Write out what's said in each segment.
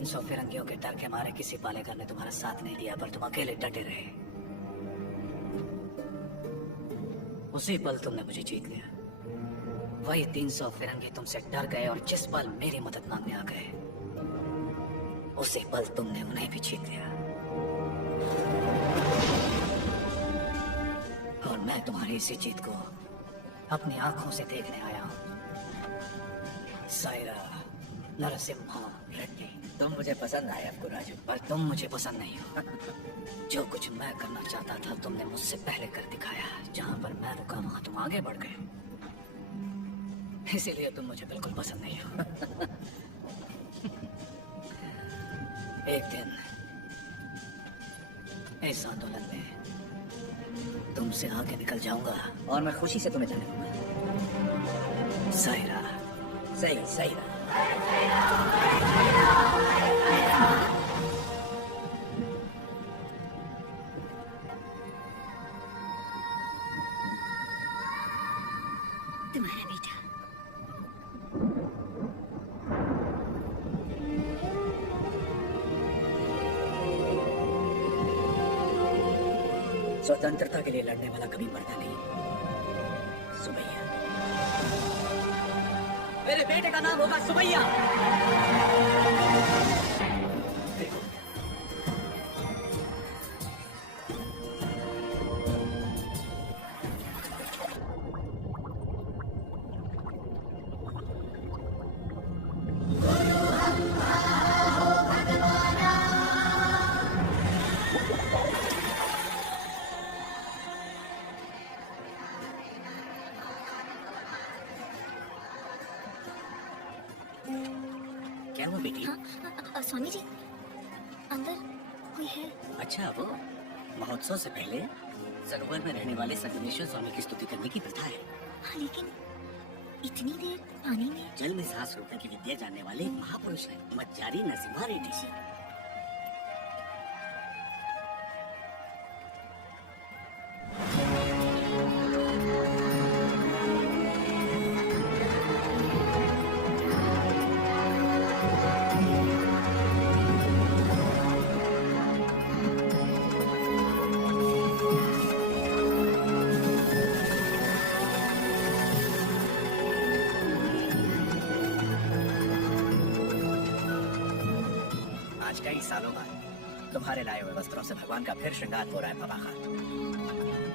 300 फिरंगियों के डर के मारे किसी पालेकर ने तुम्हारा साथ नहीं दिया, पर तुम अकेले डटे रहे। उसी पल तुमने मुझे जीत लिया। वही 300 फिरंगी तुमसे डर गए और जिस पल मेरी मदद मांगने आ गए, उसी पल तुमने उन्हें भी जीत लिया। और मैं तुम्हारी इसी जीत को अपनी आंखों से देखने आया हूं। सायरा नरसिम्हा रेड्डी। तुम मुझे पसंद आए आपको राजू, पर तुम मुझे पसंद नहीं हो। जो कुछ मैं करना चाहता था तुमने मुझसे पहले कर दिखाया। जहां पर मैं रुका वहां तुम आगे बढ़ गए, इसीलिए तुम मुझे बिल्कुल पसंद नहीं हो। एक दिन इस आंदोलन में तुमसे आगे निकल जाऊंगा और मैं खुशी से तुम्हें जाने दूंगा। सायरा। सही सही रहा। तुम्हारा बेटा। स्वतंत्रता के लिए लड़ने वाला कभी मरता नहीं। सुमैया, मेरे बेटे का नाम होगा सुमैया। क्या हुआ बेटी? हाँ, स्वामी जी, अंदर कोई है? अच्छा, वो महोत्सव से पहले सरोवर में रहने वाले संगमेश्वर स्वामी की स्तुति करने की प्रथा है। हाँ, लेकिन इतनी देर पानी में? जल में सांस रोकने की विद्या जानने वाले एक महापुरुष है, मज्जारी नरसिम्हा रेड्डी जी। आज कई सालों बाद तुम्हारे लाए हुए वस्त्रों से भगवान का फिर श्रृंगार हो रहा है बाबा खान।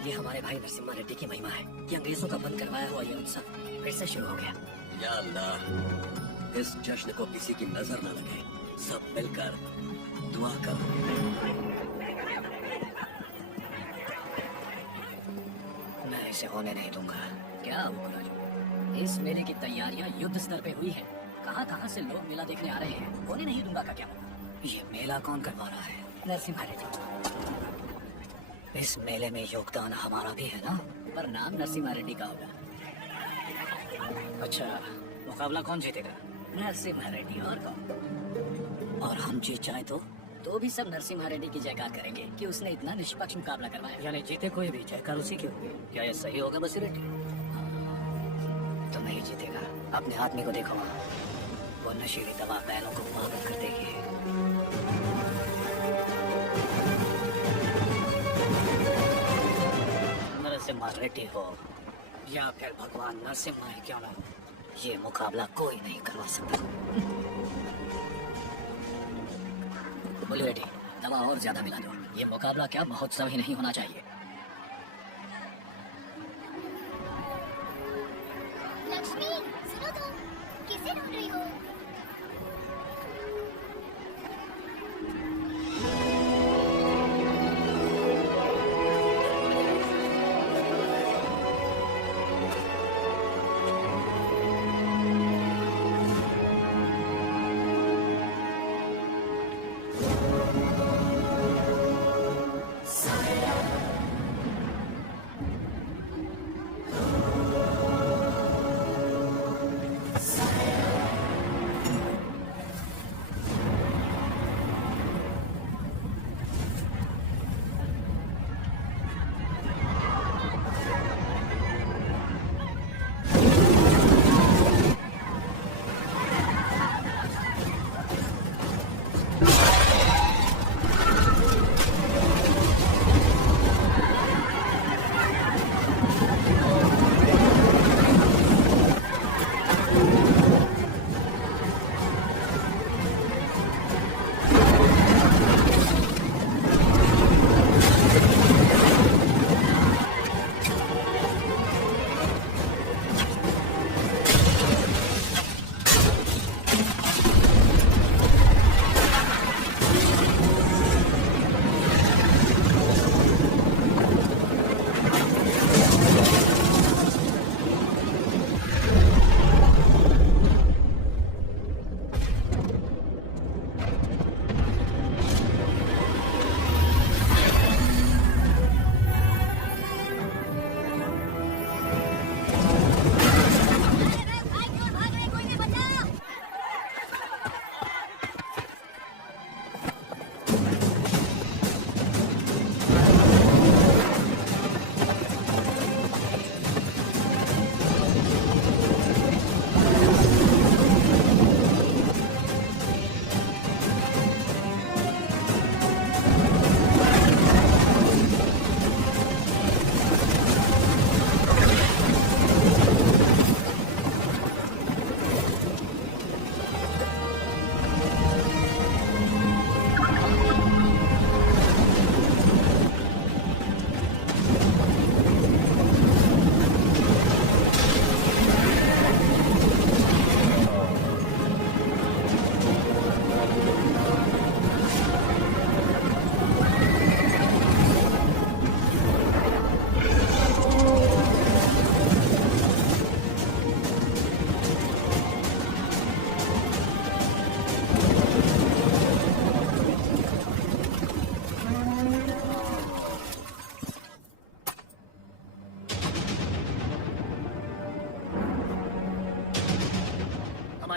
ये हमारे भाई नरसिम्हा रेड्डी की महिमा है कि अंग्रेजों का बंद करवाया हुआ ये उत्सव फिर से शुरू हो गया। या अल्लाह, इस जश्न को किसी की नजर न लगे। सब मिलकर दुआ करो। मैं इसे होने नहीं दूंगा। क्या हुआ राजू? इस मेले की तैयारियां युद्ध स्तर पे हुई है। कहां से लोग मेला देखने आ रहे हैं। होने नहीं दूंगा का क्या मतलब? ये मेला कौन करवा रहा है? नरसिम्हा रेड्डी। इस मेले में योगदान हमारा भी है ना? पर नाम नरसिम्हा रेड्डी का होगा। अच्छा, मुकाबला कौन जीतेगा? नरसिम्हा रेड्डी, और कौन? और हम जीत जाए तो भी सब नरसिम्हा रेड्डी की जयकार करेंगे कि उसने इतना निष्पक्ष मुकाबला करवाया। यानी जीते कोई भी जयकार उसी की होगी। क्या ये सही होगा बसी रेड्डी? तो नहीं जीतेगा। अपने आदमी को देखो, वो नशीली दवा बैलों को पागल कर देगी। नरसिम्हा रेड्डी हो या फिर भगवान नरसिम्हा ही क्यों ना हो, ये मुकाबला कोई नहीं करवा सकता। बोलो रेड्डी, दवा और ज्यादा मिला दो। ये मुकाबला क्या महोत्सव ही नहीं होना चाहिए। लक्ष्मी, सुनो तो, किसे ढूंढ रही हो?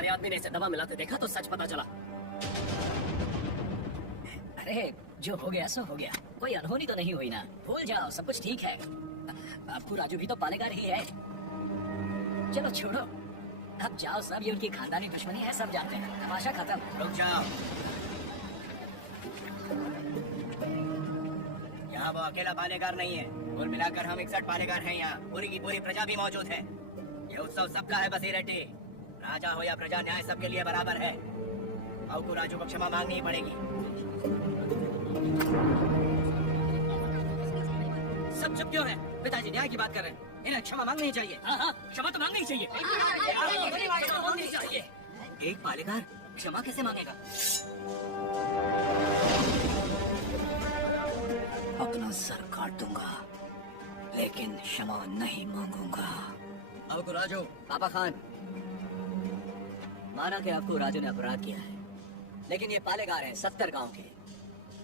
तुम्हारे आदमी ने इसे दवा मिलाते देखा तो सच पता चला। अरे जो हो गया सो हो गया, कोई अनहोनी तो नहीं हुई ना। भूल जाओ, सब कुछ ठीक है। आपको राजू भी तो पालेगार ही है। चलो छोड़ो, अब जाओ। सब ये उनकी खानदानी दुश्मनी है, सब जानते हैं। तमाशा खत्म। रुक जाओ, यहाँ वो अकेला पालेगार नहीं है, कुल मिलाकर हम 61 पालेगार हैं यहाँ। पूरी की पूरी प्रजा भी मौजूद है। ये उत्सव सबका है बसीरेड्डी। राजा हो या प्रजा, न्याय सबके लिए बराबर है। आपको राजू को क्षमा मांगनी पड़ेगी। सब चुप क्यों है? पिताजी न्याय की बात कर रहे हैं, इन्हें क्षमा मांगनी चाहिए। हाँ हाँ, क्षमा तो मांगनी ही चाहिए। क्षमा मांगनी चाहिए। एक पालेगार क्षमा कैसे मांगेगा? अपना सर काट दूंगा, लेकिन क्षमा नहीं मांगूंगा। आपको राजू। पापा खान, माना कि आपको राजू ने अपराध किया है, लेकिन ये पालेगार हैं 70 गांव के।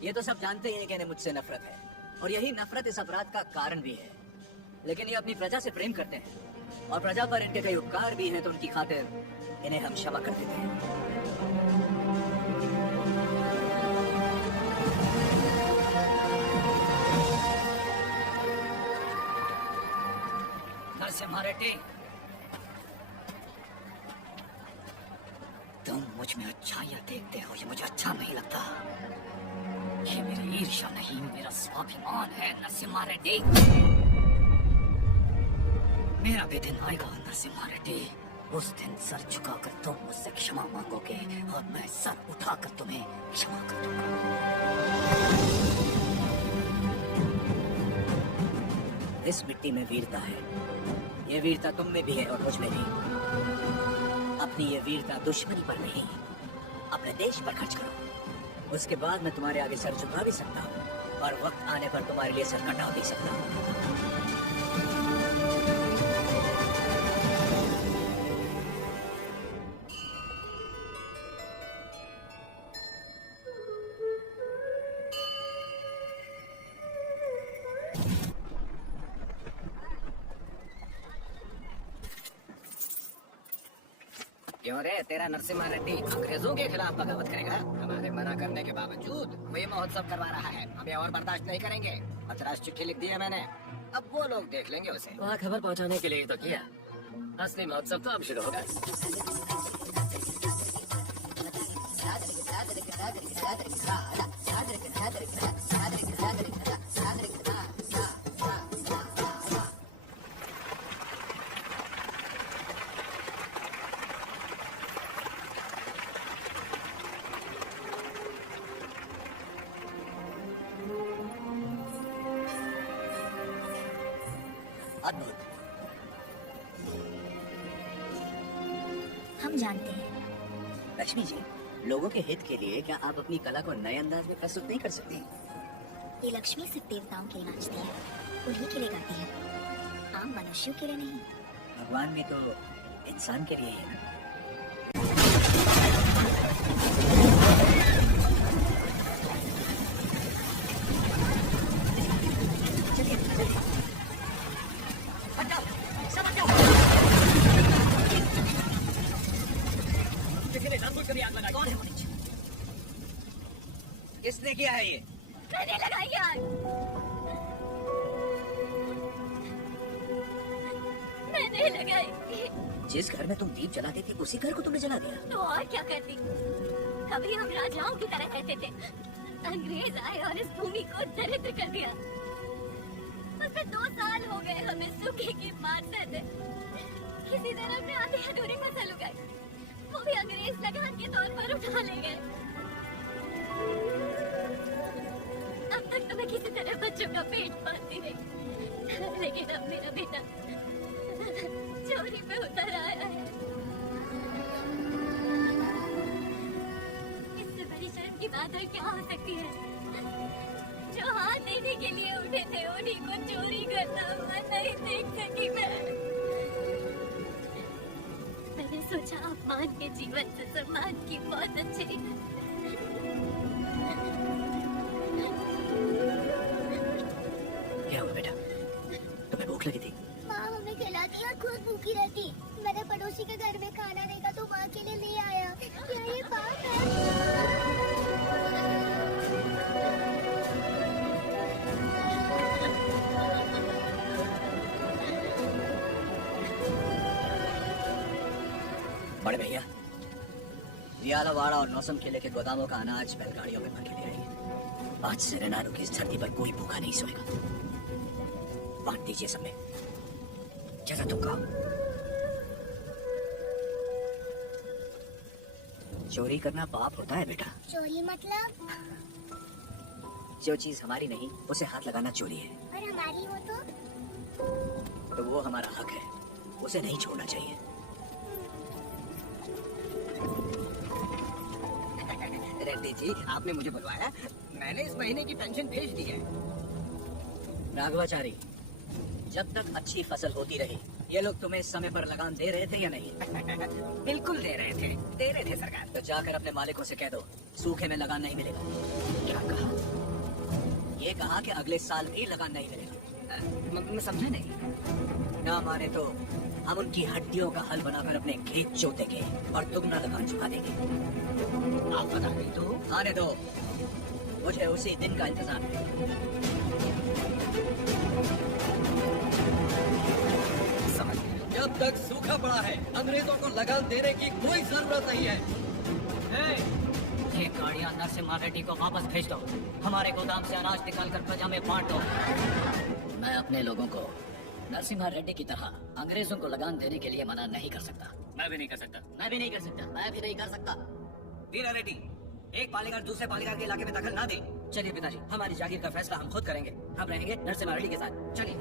ये तो सब जानते ही हैं कि इन्हें मुझसे नफरत है, और यही नफरत इस अपराध का कारण भी है। लेकिन ये अपनी प्रजा से प्रेम करते हैं, और प्रजा पर इनके कई उपकार भी हैं, तो उनकी खातिर इन्हें हम क्षमा कर देते हैं। नरसिम्हा रेड्डी, तुम मुझ में अच्छाइयां देखते हो, ये मुझे अच्छा नहीं लगता। ये मेरी ईर्ष्या नहीं, मेरा स्वाभिमान है नरसिम्हा रेड्डी। मेरा भी दिन आएगा नरसिम्हा रेड्डी। उस दिन सर झुकाकर तुम मुझसे क्षमा मांगोगे, और मैं सर उठाकर तुम्हें क्षमा कर दूंगा। इस मिट्टी में वीरता है, ये वीरता तुम में भी है और मुझ में भी। अपनी ये वीरता दुश्मनी पर नहीं, अपने देश पर खर्च करो। उसके बाद मैं तुम्हारे आगे सर झुका भी सकता हूँ, और वक्त आने पर तुम्हारे लिए सर कटा भी सकता हूँ। क्यों रे, तेरा नरसिम्हा रेड्डी अंग्रेजों के खिलाफ बगावत करेगा? हमारे मना करने के बावजूद वो ये महोत्सव करवा रहा है। हमें और बर्दाश्त नहीं करेंगे। पत्रास चिट्ठी लिख दी है मैंने, अब वो लोग देख लेंगे उसे। वहाँ खबर पहुँचाने के लिए तो किया, असली महोत्सव तो अब शुरू होगा। अद्भुत। हम जानते हैं। लक्ष्मी जी, लोगों के हित के लिए क्या आप अपनी कला को नए अंदाज में प्रस्तुत नहीं कर सकती? ये लक्ष्मी सिर्फ देवताओं के लिए नाचती है, उन्हीं के लिए गाती है, आम मनुष्यों के लिए नहीं। भगवान भी तो इंसान के लिए ही है ना। चलिए, चलिए। हट जाओ, सब हट जाओ। किसी ने जानबूझ कर आग लगाई। कौन है वो नीचे? किसने किया है ये? मैंने लगाई आग। मैंने लगाई। जिस घर में तुम दीप जलाती थी, उसी घर को तुमने जला दिया। तो और क्या करती? कभी हम राजाओं की तरह रहते थे, अंग्रेज आए और इस भूमि को दरिद्र कर दिया। उसमें 2 साल हो गए हमें सूखे की मार सहते। किसी तरह हमने आधे अधूरी फसल उगाई, वो भी अंग्रेज लगान के तौर पर उठा ले गए। अब तक तो मैं किसी तरह बच्चों का पेट पालती रही, लेकिन अब मेरा बेटा चोरी पे उतर आया है। इससे बड़ी शर्म की बात और क्या हो सकती है? जो हाथ देने के लिए उठे थे, उन्हीं को चोरी करता हुआ नहीं देख सकी मैं। मैंने सोचा अपमान के जीवन से सम्मान की बहुत अच्छी है। क्या हुआ बेटा? तुम्हें भूख लगी थी? माँ हमें खिलाती और खुद भूखी रहती। मैंने पड़ोसी के घर में खाना देखा तो माँ के लिए ले आया। क्या ये बात है? बड़े भैया, रियालावाड़ा और नौसम किले के गोदामों का अनाज बैलगाड़ियों में भर के ले आइए। आज से रेनाडू की इस धरती पर कोई भूखा नहीं सोएगा। बांट दीजिए सब में, जैसा तुम कहो। चोरी करना पाप होता है बेटा। चोरी मतलब? जो चीज हमारी नहीं उसे हाथ लगाना चोरी है। और हमारी हो तो वो हमारा हक है, उसे नहीं छोड़ना चाहिए। रेड्डी जी, आपने मुझे बुलवाया? मैंने इस महीने की पेंशन भेज दी है। राघवाचारी, जब तक अच्छी फसल होती रही, ये लोग तुम्हें समय पर लगान दे रहे थे या नहीं? बिल्कुल दे रहे थे सरकार। तो जाकर अपने मालिकों से कह दो, सूखे में लगान नहीं मिलेगा। क्या कहा? ये कहा कि अगले साल भी लगान नहीं मिलेगा। मैं समझा नहीं। ना माने तो हम उनकी हड्डियों का हल बनाकर अपने खेत जोतेंगे और दुगना लगान चुका देंगे। आप बता रही तो? आने दो, मुझे उसी दिन का इंतजार है। समझ गया। जब तक सूखा पड़ा है, अंग्रेजों को लगान देने की कोई जरूरत नहीं है। ये गाड़ियां नरसिम्हा रेड्डी को वापस भेज दो। हमारे गोदाम से अनाज निकालकर प्रजा में बांट दो। मैं अपने लोगों को नरसिम्हा रेड्डी की तरह अंग्रेजों को लगान देने के लिए मना नहीं कर सकता। मैं भी नहीं कर सकता। मैं भी नहीं कर सकता। मैं भी नहीं कर सकता। वीरा रेड्डी, एक पालेगार दूसरे पालेगार के इलाके में दखल ना दे। चलिए पिताजी, हमारी जागीर का फैसला हम खुद करेंगे। हम रहेंगे नरसिम्हा रेड्डी के साथ। चलिए।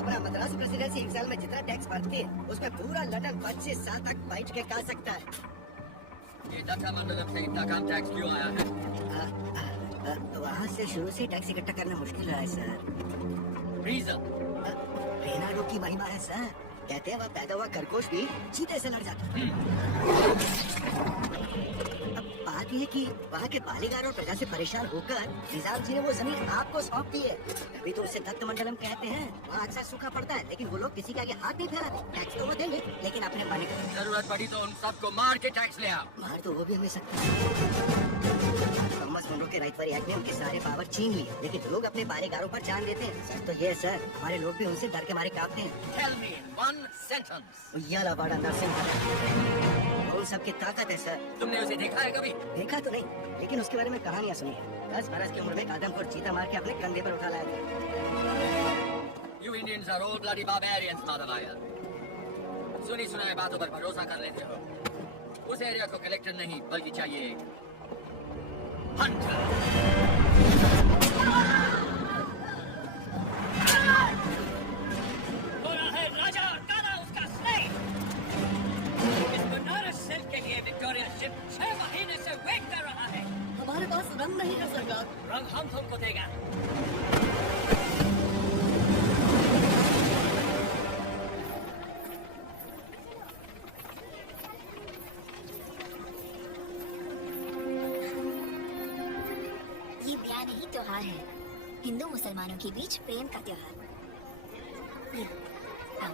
अपना मद्रास प्रेसिडेंसी एक साल में जितना टैक्स भरती है, उसमें पूरा लंदन 25 साल तक बैठ के खा सकता है। ये दत्ता मंडलम से इतना कम टैक्स क्यों आया है? वहाँ से शुरू से टैक्स इकट्ठा करना मुश्किल रहा है सर। रीजन? रेनाडू की महिमा है सर। कहते हैं वह पैदा हुआ खरगोश भी चीते से लड़ जाता है। अब बात यह कि वहाँ के पालेगार और प्रजा से परेशान होकर निजाम जी ने वो जमीन आपको सौंप दी है। तभी तो उसे दत्त मंडलम कहते हैं। वहाँ अक्सर सूखा पड़ता है, लेकिन वो लोग किसी के आगे हाथ नहीं फैलाते। टैक्स तो वो देंगे, लेकिन अपने मालिक जरूरत पड़ी तो उन सबको मार के टैक्स ले आओ। मार तो वो भी हमें सकता है। थॉमस मुनरो के राइटफरी एक्ट ने उनके सारे पावर छीन लिए, लेकिन लोग अपने पालेगारों पर जान देते हैं। सच तो ये है सर, हमारे लोग भी उनसे डर के मारे कांपते हैं। Tell me in one sentence. यालावाड़ा Narasimha, उन सबकी ताकत है सर। तुमने उसे देखा है कभी? देखा तो नहीं, लेकिन उसके बारे में कहानियां सुनी है। 10 बरस की उम्र में आदमखोर चीता मार के अपने कंधे पर उठा लाया था। You Indians are all bloody barbarians, Madhavaya. सुनी सुनाई बातों पर भरोसा कर लेते हो। उस एरिया को कलेक्टर नहीं, बल्कि चाहिए एक हंटर। बोला है राजा और काला उसका स्लेव। इस बनारस सेल के लिए विक्टोरिया शिप 6 महीने से वेट कर रहा है। हमारे पास रंग नहीं है सरकार। रंग हम तुमको देगा। ये ब्याह नहीं त्योहार है, हिंदू मुसलमानों के बीच प्रेम का त्योहार। ये, हाँ।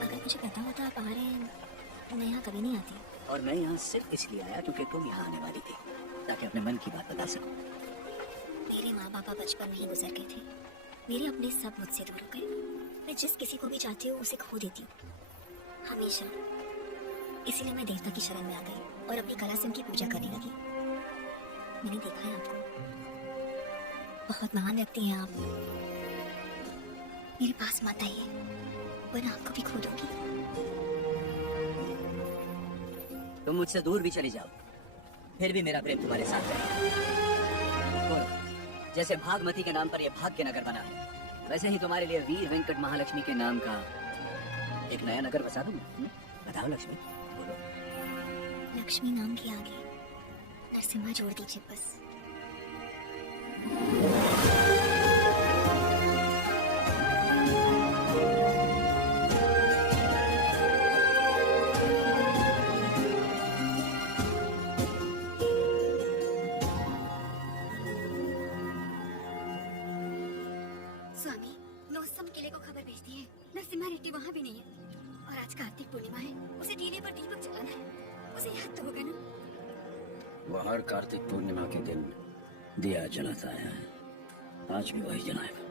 अगर मुझे पता होता आप आ रहे हैं, मैं यहाँ कभी नहीं आती। और मैं यहाँ सिर्फ इसलिए आया क्योंकि तुम यहाँ आने वाली थी, ताकि अपने मन की बात बता सकूं। मेरे माँ पापा बचपन में ही गुजर गए थे। मेरे अपने सब मुझसे दूर हो गए। मैं जिस किसी को भी चाहती हूँ उसे खो देती हूँ, हमेशा। इसीलिए मैं देवता की शरण में आ गई और अपनी कला से उनकी पूजा करने लगी। मैंने देखा है आपको, बहुत महान व्यक्ति हैं आप। मेरे पास मत आइए, वरना आपको भी खो दूंगी। तुम मुझसे दूर भी चली जाओ, फिर भी मेरा प्रेम तुम्हारे साथ रहेगा। बोलो, जैसे भागमती के नाम पर यह भाग्य नगर बना है, वैसे ही तुम्हारे लिए वीर वेंकट महालक्ष्मी के नाम का एक नया नगर बसा दूं? बताओ लक्ष्मी, बोलो। लक्ष्मी नाम के आगे नरसिम्हा जोड़ दीजिए बस। स्वामी, लोसम किले को खबर भेजती है। नरसिम्हा रेड्डी वहाँ भी नहीं है और आज कार्तिक पूर्णिमा है। उसे टीले पर दीपक जलाना है। उसे याद तो होगा ना? वो हर कार्तिक पूर्णिमा के दिन दिया जलाता है, आज भी वही जलाएगा।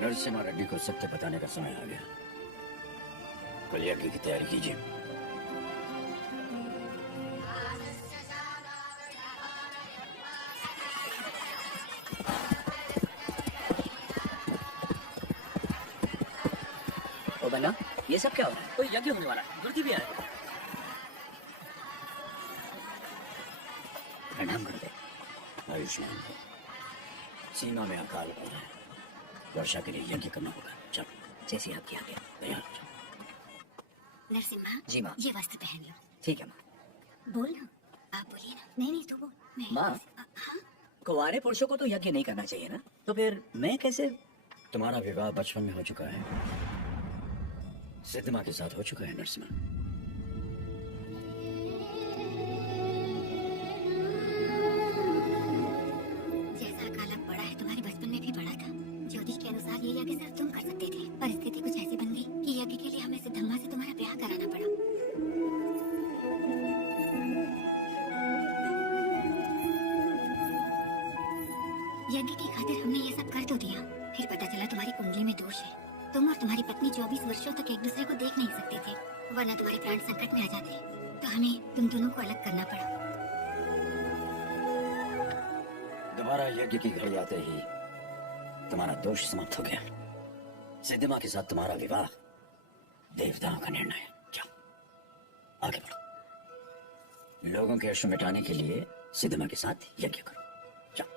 नरसिम्हा रेड्डी को सत्य बताने का समय आ गया। कल यज्ञ की तैयारी कीजिए। ओ बन्ना, ये सब क्या हो रहा है? कोई यज्ञ होने वाला है, गुरुजी भी आएगा। प्रणाम गुरुदेव। आयुष्मान भव। सीमा में अकाल पड़ रहा है, वर्षा के लिए यज्ञ करना होगा। चलो, जैसे आपकी आज्ञा। तैयार हो जाओ। नरसिम्हा जी माँ। ये वस्त्र पहन लो। ठीक है माँ। बोल ना, आप बोलिए ना। नहीं तू बोल। मैं माँ, हाँ? कुंवारे पुरुषों को तो यज्ञ नहीं करना चाहिए ना, तो फिर मैं कैसे? तुम्हारा विवाह बचपन में हो चुका है, सिद्धमा के साथ हो चुका है नरसिम्हा। जैसा काला पड़ा है तुम्हारे बचपन में भी पड़ा था। ज्योतिष के अनुसार ये यज्ञ सिर्फ तुम कर सकते थे। परिस्थिति कुछ ऐसी बन गई कि यज्ञ के लिए हमें सिद्धम्मा से तुम्हारा ब्याह कराना पड़ा। यज्ञ की खातिर हमने ये सब कर तो दिया, फिर पता चला तुम्हारी कुंडली में दोष है। तुम और तुम्हारी पत्नी 24 वर्षों तक एक दूसरे को देख नहीं सकते थे, वरना तुम्हारे प्राण संकट में आ जाते। तो हमें तुम दोनों को अलग करना पड़ा। दोबारा यज्ञ की घड़ी आते ही तुम्हारा दोष समाप्त हो गया। सिद्धमा के साथ तुम्हारा विवाह देवताओं का निर्णय है। जाओ आगे बढ़ो। लोगों के अश्रु मिटाने के लिए सिद्धमा के साथ यज्ञ करो। जाओ।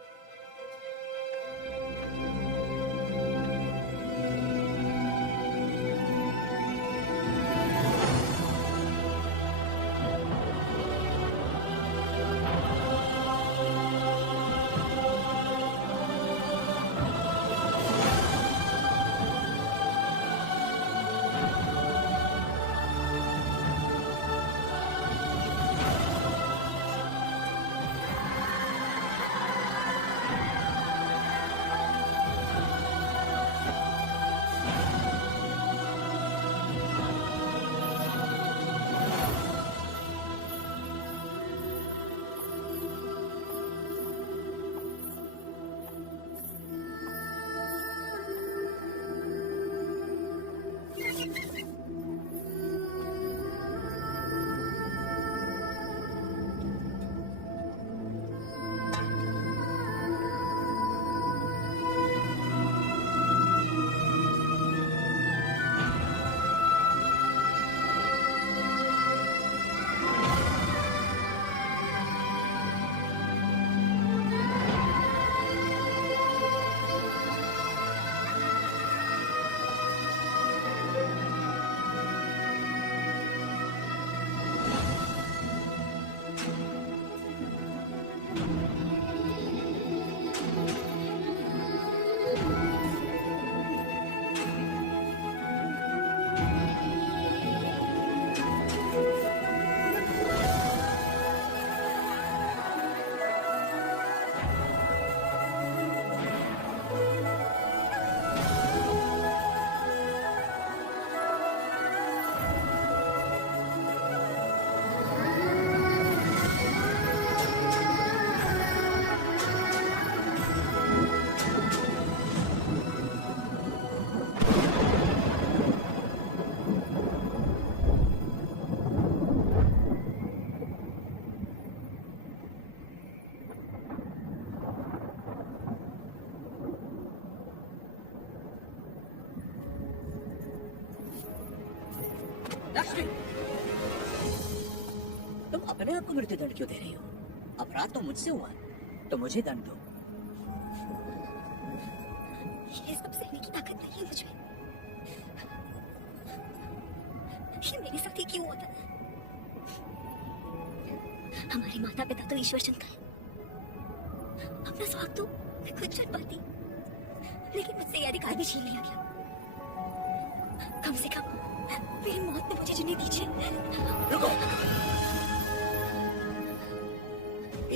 लक्ष्मी, अपने आप को मृत्यु दंड क्यों दे रही हो? अपराध तो मुझसे हुआ, तो मुझे दंड दो। ये सब सहने की ताकत नहीं है मुझमें। ये मेरे साथ ही क्यों होता है? हमारे माता पिता तो ईश्वर चिंता है, अपना स्वार्थ तो मैं खुद चुन पाती, लेकिन मुझसे यह अधिकार भी छीन लिया गया। कम से कम मेरी मौत में मुझे जीने दीजिए। रुको।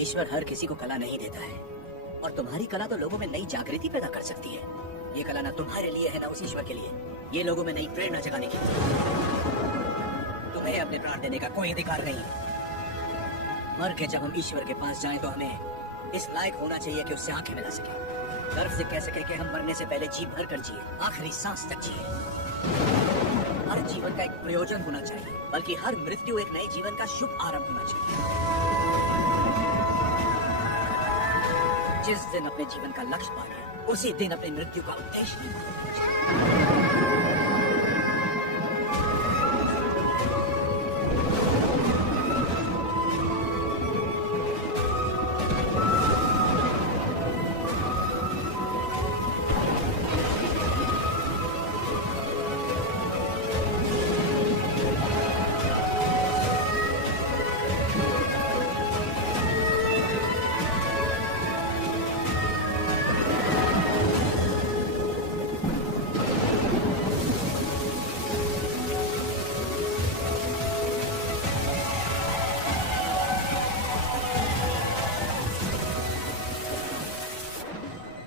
ईश्वर हर किसी को कला नहीं देता है, और तुम्हारी कला तो लोगों में नई जागृति पैदा कर सकती है। ये कला ना तुम्हारे लिए है ना उस ईश्वर के लिए, ये लोगों में नई प्रेरणा जगाने की। तुम्हें अपने प्राण देने का कोई अधिकार नहीं। मर के जब हम ईश्वर के पास जाएं तो हमें इस लायक होना चाहिए कि उससे आंखें मिला सके, गर्व से कह सके कि हम मरने से पहले जी भर कर जिए, आखिरी सांस तक जिए। हर जीवन का एक प्रयोजन होना चाहिए, बल्कि हर मृत्यु एक नए जीवन का शुभ आरंभ होना चाहिए। जिस दिन अपने जीवन का लक्ष्य पा लिया, उसी दिन अपनी मृत्यु का उद्देश्य भी मालूम होना चाहिए।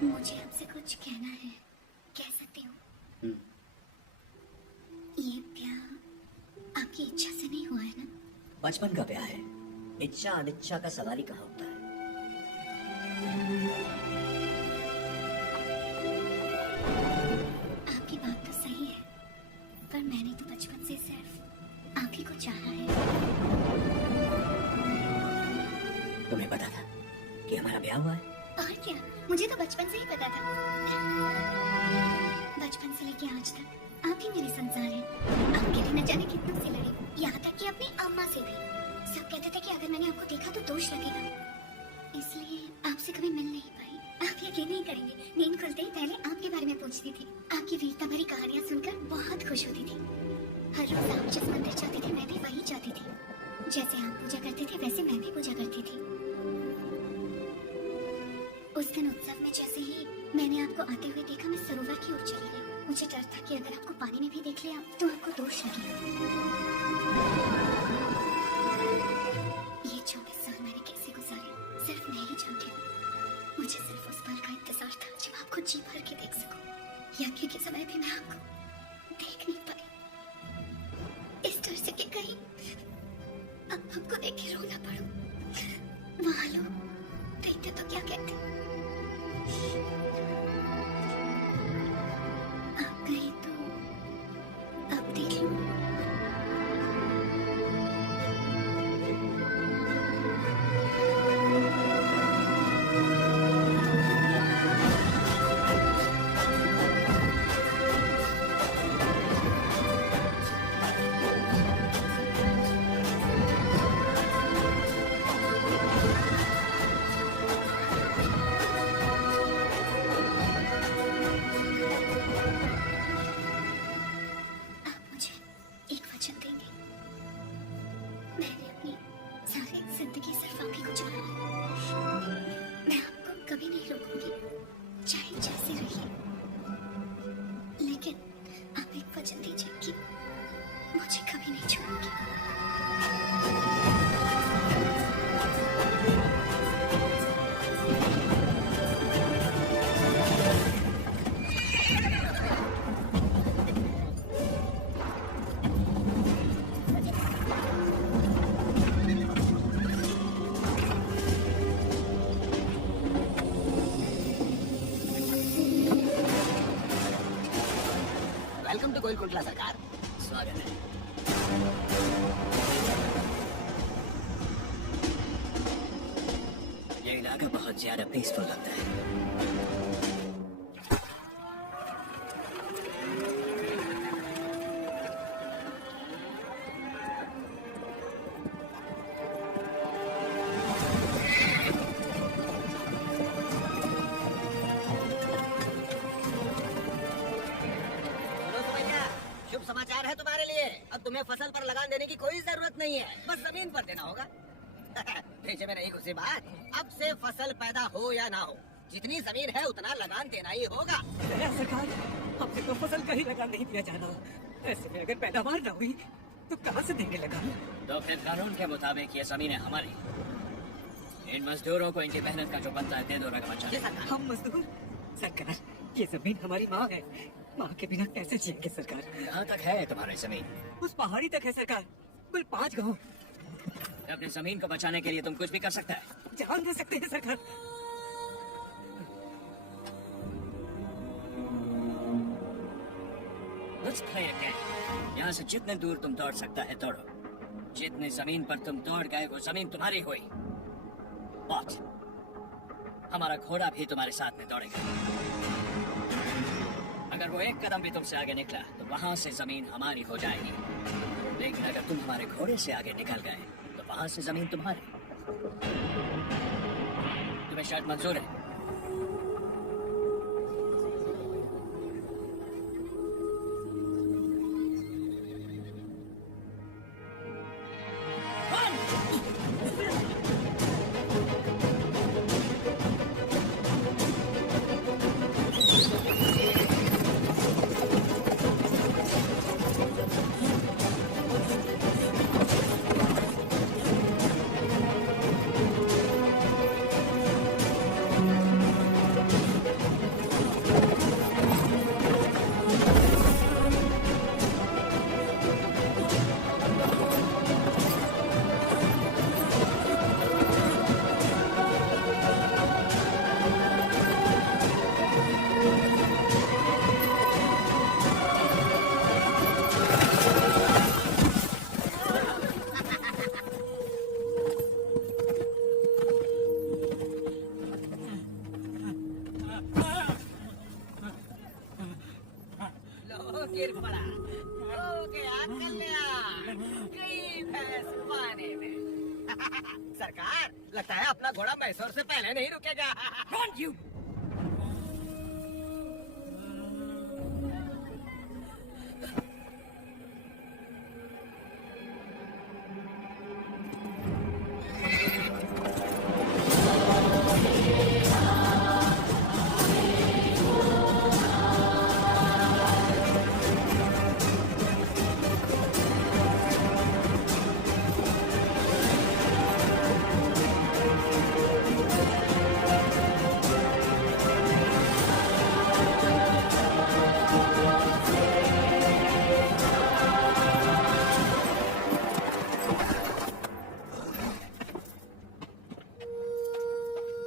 मुझे आपसे कुछ कहना है, कह सकती हूँ? ये प्यार आपकी इच्छा से नहीं हुआ है ना? बचपन का प्यार है, इच्छा अनिच्छा का सवाल ही कहाँ होता है। आपकी बात तो सही है, पर मैंने तो बचपन से सिर्फ आप ही को चाहा है। तुम्हें पता था कि हमारा ब्याह हुआ है? और क्या, मुझे तो बचपन से ही पता था। बचपन से लेके आज तक आप ही मेरे संसार हैं। आपके लिए न जाने कितनों से लड़े, यहाँ तक कि अपनी अम्मा से भी। सब कहते थे कि अगर मैंने आपको देखा तो दोष लगेगा, इसलिए आपसे कभी मिल नहीं पाई। आप यकीन नहीं करेंगे, नींद खुलते ही पहले आपके बारे में पूछती थी। आपकी वीरता भरी कहानियाँ सुनकर बहुत खुश होती थी। हर रोज आप जिस मंदिर जाती थी, मैं भी वहीं जाती थी। जैसे आप पूजा करते थे, वैसे मैं भी पूजा करती थी। उस दिन उत्सव में जैसे ही मैंने आपको आते हुए देखा, मैं सरोवर की ओर चली गई। मुझे डर था कि अगर आपको पानी में भी देख लिया तो आपको दोष लगेगा। ये 24 साल मैंने कैसे गुजारे, सिर्फ मैं ही जानती हूँ। मुझे सिर्फ उस पल का इंतजार था जब आपको जी भर के देख सकूं। यज्ञ के समय भी मैं आपको देख नहीं पाई, इस डर से कि कहीं आपको देख के रोना पड़ो। वहाँ लोग देखते तो क्या कहते, आप गए तो अब देख लो। वेलकम टू कोयल कुंडला सरकार। स्वागत है। ये इलाका बहुत ज्यादा पीसफुल लगता है। तुम्हारे लिए। अब तुम्हें फसल पर लगान देने की कोई जरूरत नहीं है, बस जमीन पर देना होगा। भेजे में नहीं घुसी बात। अब से फसल पैदा हो या ना हो, जितनी जमीन है उतना लगान देना ही होगा। सरकार, हमसे तो फसल का ही लगान नहीं दिया जाना। ऐसे में अगर पैदावार न हुई तो कहाँ से देंगे लगान? तो फिर कानून के मुताबिक ये जमीनें हमारी। इन मजदूरों को इनकी मेहनत का जो बनता है दे दो रकम। जी सरकार। हम मजदूर? सरकार, ये जमीन हमारी माँ है। माँ के बिना कैसे जिएंगे सरकार? कहाँ तक है तुम्हारी जमीन? उस पहाड़ी तक है सरकार, कुल 5 गाँव। अपनी जमीन को बचाने के लिए तुम कुछ भी कर सकता है। जान दे सकते हैं सरकार। Let's play a game. यहाँ से जितने दूर तुम दौड़ सकता है दौड़ो। जितनी जमीन पर तुम दौड़ गए वो जमीन तुम्हारी हुई। वॉच, हमारा घोड़ा भी तुम्हारे साथ में दौड़ेगा। अगर वो एक कदम भी तुमसे आगे निकला तो वहाँ से जमीन हमारी हो जाएगी। लेकिन अगर तुम हमारे घोड़े से आगे निकल गए तो वहाँ से जमीन तुम्हारी। तुम्हें शर्त मंजूर है? गिर पड़ा। हो गया कल्याण। गई भैंस पानी में। सरकार, लगता है अपना घोड़ा मैसूर से पहले नहीं रुकेगा। Run, you!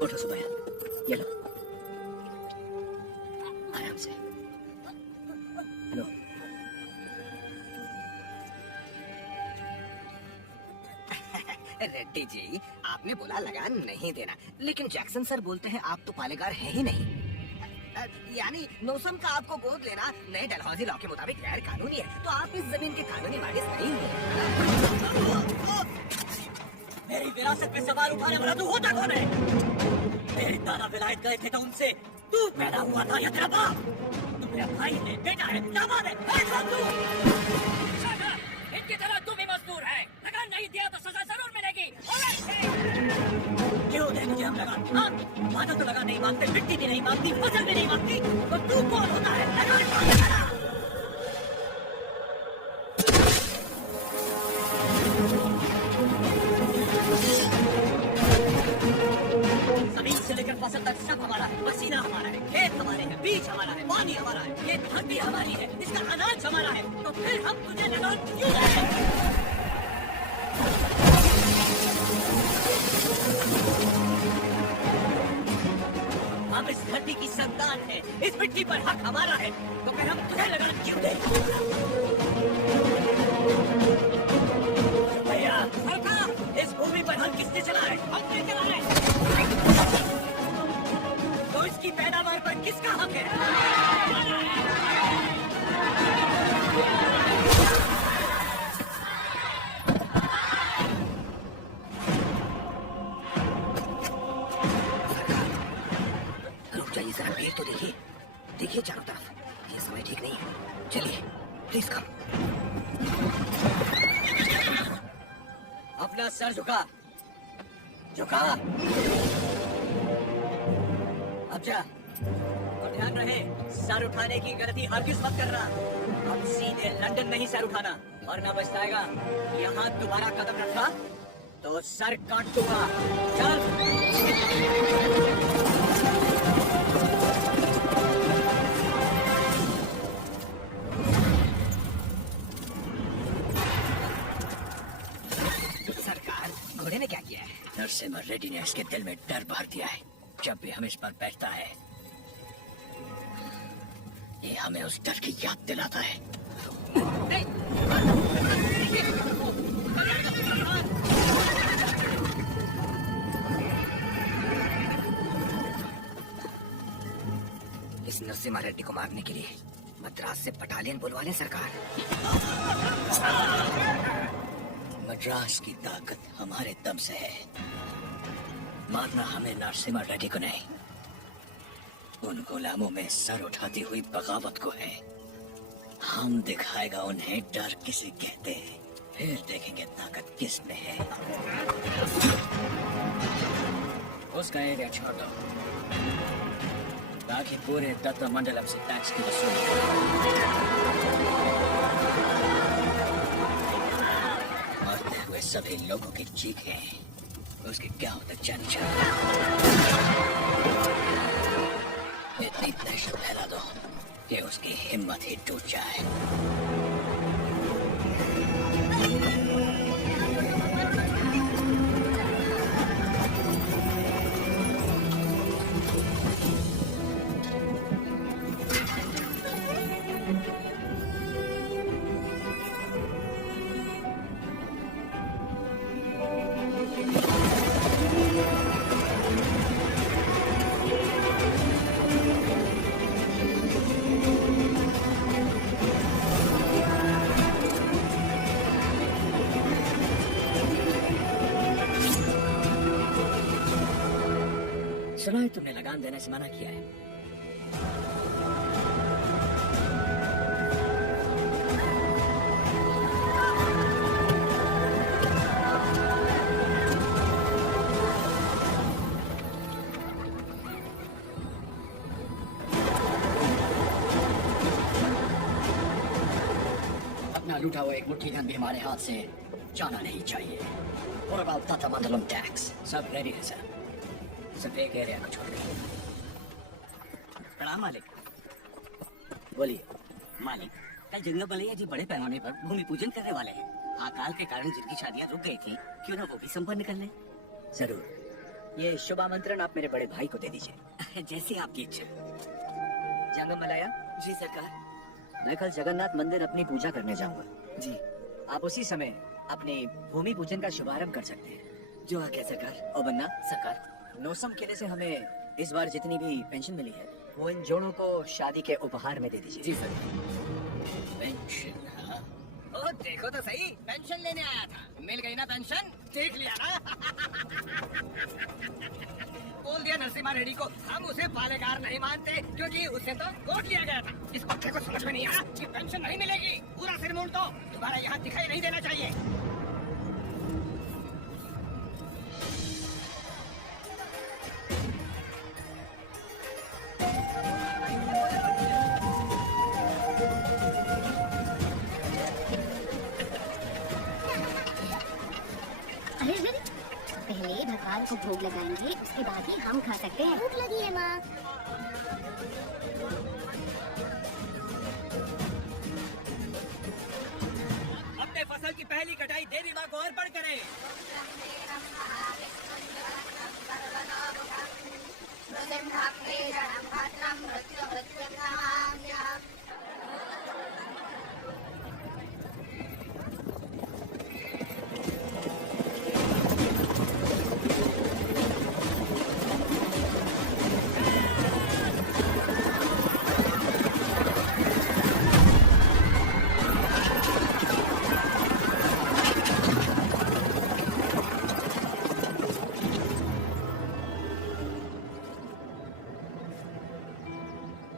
उठो सुबह, ये लो, आराम से लो। रेड्डी जी, आपने बोला लगान नहीं देना, लेकिन जैक्सन सर बोलते हैं आप तो पालेगार है ही नहीं। यानी नौसम का आपको गोद लेना नए डलहौजी लॉ के मुताबिक गैर कानूनी है, तो आप इस जमीन के कानूनी वारिस नहीं हुए। मेरी विरासत पे सवाल उठाने वाला तू होता कौन है? मेरे दादा विलायत गए थे तो उनसे तू पैदा हुआ था या तेरा बाप? तू मेरा भाई है, बेटा है, दामाद है, तू। इनकी तरह तुम भी मजदूर है। लगान नहीं दिया तो सजा जरूर मिलेगी। क्यों देंगे हम लगान? हाँ, वादा तो लगान नहीं मांगते, मिट्टी भी नहीं मांगती, फसल भी नहीं मांगती, तो तू कौन होता है? लगान मांगने वाला। जमीन से लेकर फसल तक सब हमारा है, पसीना हमारा है, खेत हमारे हैं, बीज हमारा है, पानी हमारा है, ये धरती हमारी है, इसका अनाज हमारा है, तो फिर हम तुझे लगान क्यों दें? हम इस धरती की संतान है, इस मिट्टी पर हक हमारा है, तो फिर हम तुझे लगान क्यों दें? भैया, सरकार, इस भूमि पर हल किसने चलाए? हमने चलाए। तो इसकी पैदावार पर किसका हक है? रुक जाइए जरा, भीड़ तो देखिए, देखिए चारों तरफ, ये समय ठीक नहीं है। चलिए प्लीज। अपना सर झुका, झुका। अब जा, और ध्यान रहे सर उठाने की गलती हरगिज मत करना। अब सीधे लंदन नहीं सर उठाना, और ना बचताएगा। यहाँ दोबारा कदम रखा तो सर काट दूंगा। चल। सरकार, घोड़े ने क्या किया है? नरसिम्हा रेड्डी ने इसके दिल में डर भर दिया है। जब भी हम इस पर बैठता है, ये हमें उस डर की याद दिलाता है। इस नरसिम्हा रेड्डी को मारने के लिए मद्रास से बटालियन बुलवा लें सरकार। मद्रास की ताकत हमारे दम से है। मारना हमें नरसिम्हा रेड्डी को नहीं, उन गुलामों में सर उठाती हुई बगावत को है। हम दिखाएगा उन्हें डर किसे कहते हैं, फिर देखेंगे ताकत किस में है। उसका एरिया छोड़ दो, ताकि पूरे तत्व मंडलम से टैक्स की वसूली मरते हुए सभी लोगों की चीखें उसकी क्या होता जानी चाहिए। इतनी दहशत फैला दो कि उसकी हिम्मत ही टूट जाए। सुना है तुमने लगान देने से मना किया है। अपना लूटा हुआ एक मुट्ठी धन भी हमारे हाथ से जाना नहीं चाहिए। और अब तथा मंडलम टैक्स सब रेडी है सर, सिर्फ एक एरिया को छोड़ दें। प्रणाम मालिक। बोलिए। मालिक, कल जंगल बलैया जी बड़े पैमाने पर भूमि पूजन करने वाले हैं। अकाल के कारण जिनकी शादियां रुक गई थी, क्यों ना वो भी संपन्न कर लें। जरूर, ये शुभ आमंत्रण आप मेरे बड़े भाई को दे दीजिए। जैसे आपकी इच्छा। जंगम मलाया, जी सरकार। मैं कल जगन्नाथ मंदिर अपनी पूजा करने जाऊंगा। जी। आप उसी समय अपनी भूमि पूजन का शुभारंभ कर सकते हैं। जो आज्ञा सरकार। और बन्ना, सरकार। नोसम किले से हमें इस बार जितनी भी पेंशन मिली है, वो इन जोड़ों को शादी के उपहार में दे दीजिए। जी सर। पेंशन? हाँ। ओ देखो तो सही, पेंशन लेने आया था, मिल गई ना पेंशन, देख लिया ना। बोल दिया नरसिम्हा रेड्डी को, हम उसे पालेगार नहीं मानते क्योंकि उसे तो वोट लिया गया था। इस बच्चे को समझ में नहीं आया कि पेंशन नहीं मिलेगी। पूरा सिर मूंड दो, तुम्हारा यहाँ दिखाई नहीं देना चाहिए। पहले भगवान को भोग लगाएंगे, उसके बाद ही हम खा सकते हैं। भूख लगी है माँ। अपने फसल की पहली कटाई देवी माँ को अर्पण करें।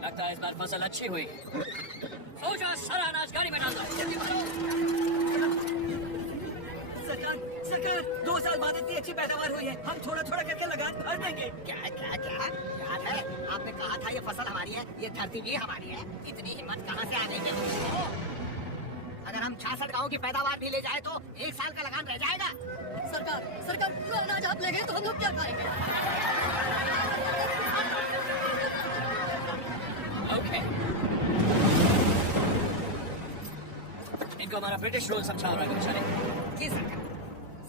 लगता है इस बार फसल अच्छी हुई। हो जा, सारा अनाज गाड़ी में डाल दो। सरकार, सरकार 2 साल बाद इतनी अच्छी पैदावार हुई है, हम थोड़ा थोड़ा करके लगान भर देंगे। क्या क्या क्या याद है आपने कहा था ये फसल हमारी है, ये धरती भी हमारी है। इतनी हिम्मत कहाँ से आ गई है तुमको? अगर हम 66 गाँव की पैदावार भी ले जाए तो 1 साल का लगान रह जाएगा। सरकार पूरा अनाज आप ले गए तो हम लोग क्या खाएंगे? ओके, इनको हमारा ब्रिटिश रूल समझा रहा है बेचारे। जी सरकार,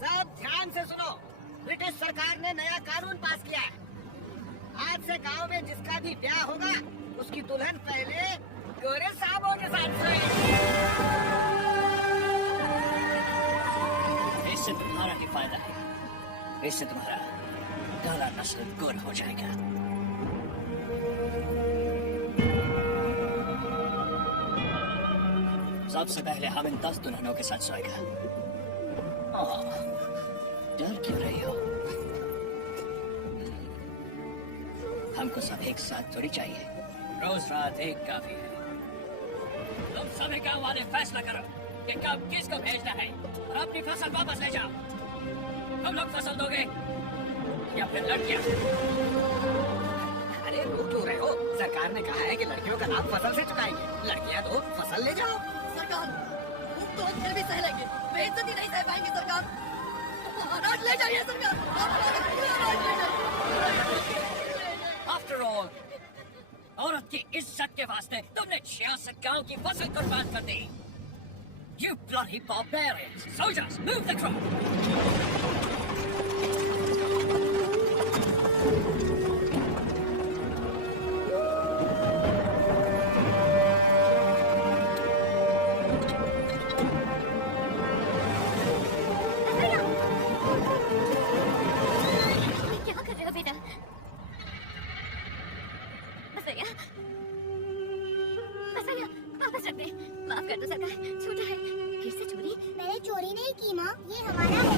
सब ध्यान से सुनो। ब्रिटिश सरकार ने नया कानून पास किया है। आज से गांव में जिसका भी ब्याह होगा उसकी दुल्हन पहले गोरे साहबों के साथ सोएगी। इससे तुम्हारा ही फायदा है, इससे तुम्हारा काला नस्ल गुर हो जाएगा। सबसे पहले हम इन 10 दुल्हनों के साथ सोएगा। डर क्यों रही हो? हमको सब एक साथ थोड़ी चाहिए, रोज रात एक काफी है। तुम सभी गाँव वाले फैसला करो कि कब किसको भेजना है और अपनी फसल वापस ले जाओ। तुम लोग फसल दोगे या फिर लड़कियां? अरे रोक क्यों रहे हो? सरकार ने कहा है कि लड़कियों का नाम फसल से चुकाएंगे, लड़कियां तो फसल ले जाओ। सरकार भूख तो हम फिर भी सह लेंगे, बेइज्जती नहीं सह पाएंगे। सरकार अनाज ले जाइए, सरकार अनाज ले जाइए। After all, औरत की इज्जत के वास्ते तुमने 66 गांव की फसल कुर्बान कर दी। You bloody barbarians! Soldiers, move the crop! क्या कर रहे हो बेटा? बसैया, बसैया, वापस रख दे। माफ कर दो सरकार, छूटा है। फिर से चोरी? मैंने चोरी नहीं की माँ, ये हमारा है।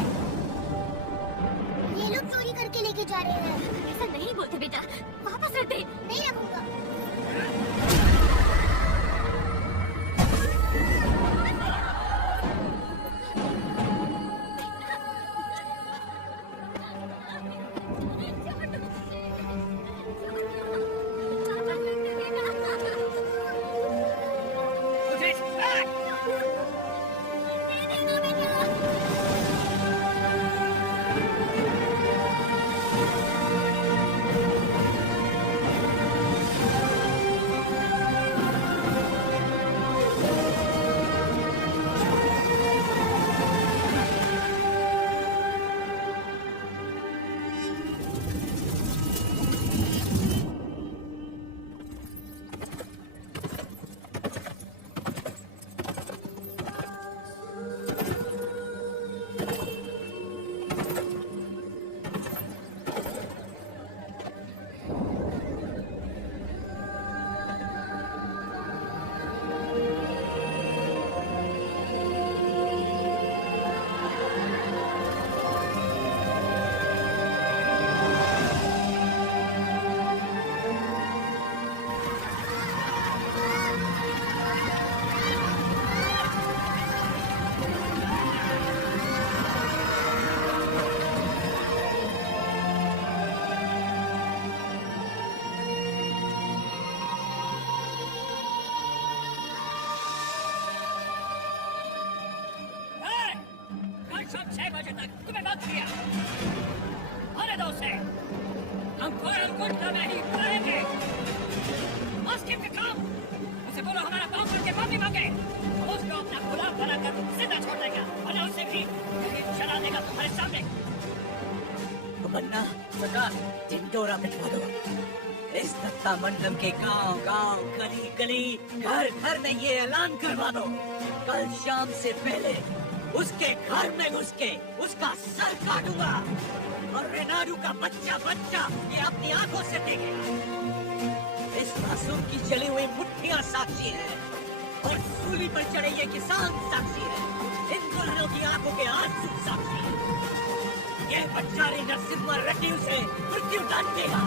ये लोग चोरी करके लेके जा रहे हैं। ऐसा नहीं बोलते बेटा, वापस रख दे। नहीं रखूंगा। शाम 6 बजे तक तुम्हें बंद किया। आने दो उसे, हम कोयल कुंडा में ही रहेंगे। मस्जिद के काम उसे बोलो हमारा पाँव पड़ के माफी मांगे, उसको अपना गुलाम बनाकर जिंदा छोड़ देगा, वरना उसे भी चला देगा तुम्हारे सामने। मन्ना सरकार ढिंडोरा पिटवा दो। इस दत्ता मंडलम के गांव गांव गली गली घर घर में ये ऐलान करवा दो, कल शाम से पहले उसके घर में घुस के उसका सर काटूंगा और रेनाडू का बच्चा बच्चा ये अपनी आंखों से देखेगा। इस मासूम की जली हुई मुट्ठियां साक्षी है और सूली पर चढ़े ये किसान साक्षी है। इन दुल्हनों की आंखों के आंसू साक्षी है। ये बच्चारी नरसिम्हा रेड्डी उसे मृत्यु दंड देगा।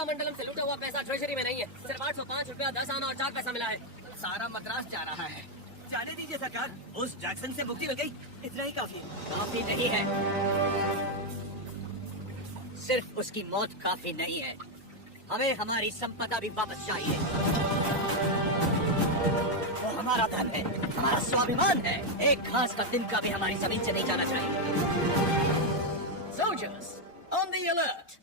मंडलम से लूटा हुआ पैसा ट्रेजरी में नहीं है। सिर्फ 805 रुपया 10 आना और 4 पैसा मिला है। सारा मद्रास जा रहा है। जाने दीजिए सरकार, उस जैक्सन से मुक्ति मिल गई, इतना ही काफी। काफी नहीं है, सिर्फ उसकी मौत काफी नहीं है, हमें हमारी संपदा भी वापस चाहिए। वो हमारा धन है, हमारा स्वाभिमान है। एक घास का तिनका भी हमारी जमीन से नहीं जाना चाहिए। Soldiers, on the alert!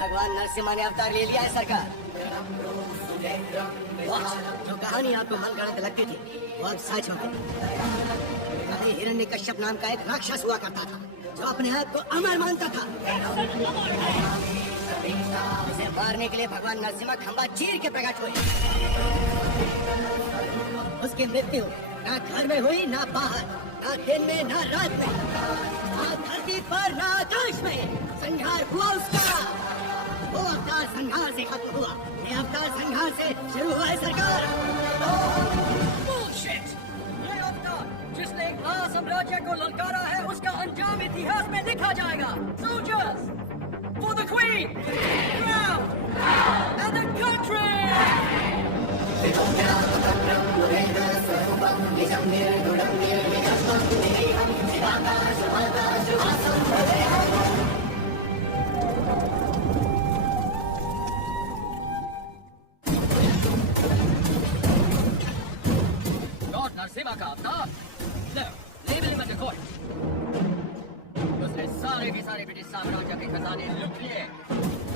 भगवान नरसिम्हा ने अवतार ले लिया है सरकार। जो कहानी आपको मनगढ़ंत लगती थी वो अब सच हो गई। अरे हिरण्यकश्यप नाम का एक राक्षस हुआ करता था जो अपने आप को अमर मानता था। इसे मारने के लिए भगवान नरसिम्हा खंबा चीर के प्रकट हुए। उसकी मृत्यु ना घर में हुई, ना बाहर, ना दिन में, ना रात में, ना धरती पर, ना आकाश में। संहार हुआ उसका। वो अवतार संहार से खत्म हुआ, ये अवतार संहार से शुरू हुआ है सरकार। Bullshit! ये अवतार जिसने एक महासाम्राज्य को ललकारा है, उसका अंजाम इतिहास में लिखा जाएगा। Soldiers, for the Queen, crown, and the country! Lord Narasimha का अवतार? लो, label him as a god. उसने सारे के सारे ब्रिटिश साम्राज्य के खजाने लूट लिए।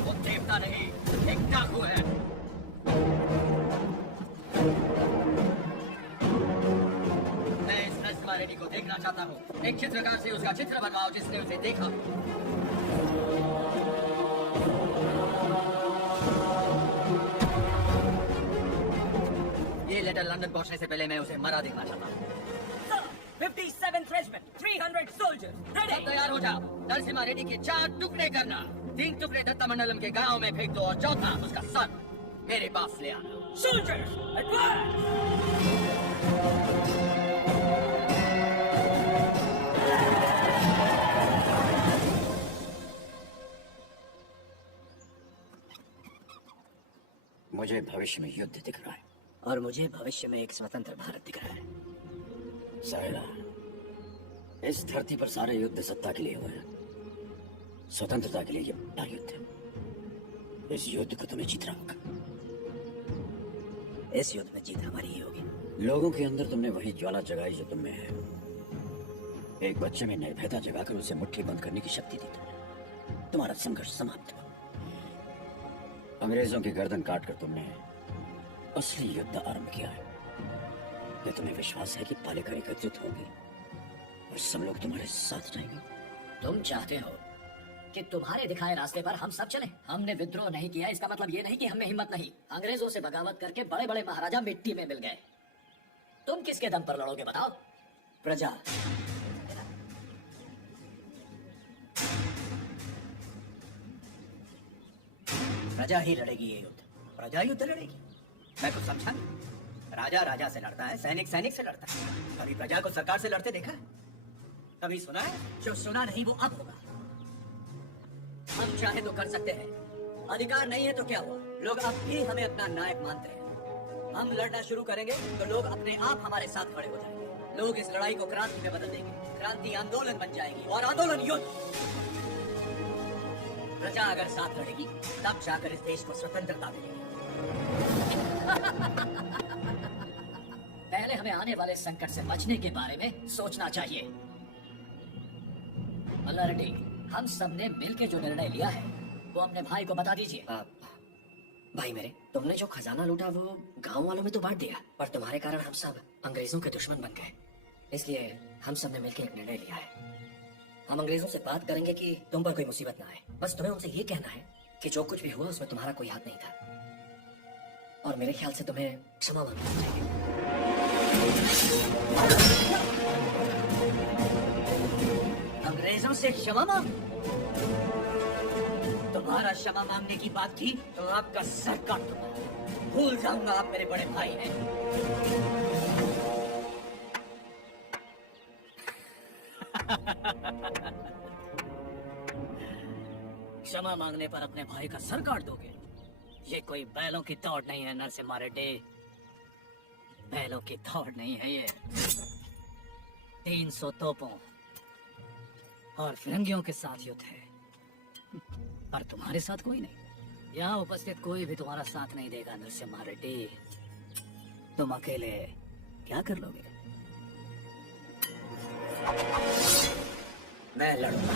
वो देवता नहीं, एक डाकू है। मैं इस नरसिम्हा रेड्डी को देखना चाहता हूँ। एक चित्रकार से उसका चित्र बनवाओ जिसने उसे देखा। ये लेटर लंदन पहुंचने से पहले मैं उसे मरा देखना चाहता हूँ। 57th Regiment, 300 soldiers, ready! सब तैयार हो जाओ। नरसिम्हा रेड्डी के 4 टुकड़े करना। 3 टुकड़े दत्तामंडलम के गांव में फेंक दो और चौथा उसका सर मेरे पास ले आना। Soldiers, advance! मुझे भविष्य में युद्ध दिख रहा है और मुझे भविष्य में एक स्वतंत्र भारत दिख रहा है। साहिला, इस धरती पर सारे युद्ध सत्ता के लिए हुए हैं। स्वतंत्रता के लिए ये बड़ा युद्ध है। इस युद्ध को तुम्हें जीतना होगा। इस युद्ध में जीत हमारी ही होगी। लोगों के अंदर तुमने वही ज्वाला जगाई जो तुम में है। एक बच्चे में निर्भयता जगाकर उसे मुट्ठी बंद करने की शक्ति दी तुमने। तुम्हारा संघर्ष समाप्त हुआ। अंग्रेजों की गर्दन काटकर तुमने असली युद्ध आरंभ किया है। क्या तुम्हें विश्वास है कि पालिका एकत्रित होगी और सब लोग तुम्हारे साथ रहेंगे? तुम चाहते हो कि तुम्हारे दिखाए रास्ते पर हम सब चलें? हमने विद्रोह नहीं किया, इसका मतलब ये नहीं कि हमें हिम्मत नहीं। अंग्रेजों से बगावत करके बड़े बड़े महाराजा मिट्टी में मिल गए। तुम किसके दम पर लड़ोगे बताओ? प्रजा। प्रजा ही लड़ेगी ये युद्ध। प्रजा युद्ध लड़ेगी? मैं कुछ समझा नहीं। राजा राजा से लड़ता है, सैनिक सैनिक से लड़ता है। कभी प्रजा को सरकार से लड़ते देखा है? कभी सुना है? जो सुना नहीं वो अब होगा। हम चाहे तो कर सकते हैं, अधिकार नहीं है तो क्या हुआ? लोग अब भी हमें अपना नायक मानते हैं। हम लड़ना शुरू करेंगे तो लोग अपने आप हमारे साथ खड़े हो जाएंगे। लोग इस लड़ाई को क्रांति में बदल देंगे। क्रांति आंदोलन बन जाएगी और आंदोलन युद्ध। प्रजा अगर साथ लड़ेगी तब जाकर इस देश को स्वतंत्रता मिलेगी। पहले हमें आने वाले संकट से बचने के बारे में सोचना चाहिए। मल्ला रेड्डी, हम सब ने मिलकर जो निर्णय लिया है वो अपने भाई को बता दीजिए। भाई मेरे, तुमने जो खजाना लूटा वो गांव वालों में तो बांट दिया, पर तुम्हारे कारण हम सब अंग्रेजों के दुश्मन बन गए। इसलिए हम सब ने मिलकर एक निर्णय लिया है। हम अंग्रेजों से बात करेंगे कि तुम पर कोई मुसीबत ना आए। बस तुम्हें उनसे ये कहना है कि जो कुछ भी हुआ उसमें तुम्हारा कोई हाथ नहीं था और मेरे ख्याल से तुम्हें क्षमा मांगनी चाहिए। अंग्रेजों से क्षमा मांग? तुम्हारा क्षमा मांगने की बात की तो आपका सर काट दूंगा। भूल जाऊंगा आप मेरे बड़े भाई हैं। क्षमा मांगने पर अपने भाई का सर काट दोगे? ये कोई बैलों की दौड़ नहीं है नरसिम्हा रेड्डी। बैलों की दौड़ नहीं है ये। 300 तोपों और फिरंगियों के साथ युद्ध है, पर तुम्हारे साथ कोई नहीं। यहाँ उपस्थित कोई भी तुम्हारा साथ नहीं देगा नरसिम्हा रेड्डी। तुम अकेले क्या कर लोगे? मैं लड़ूंगा।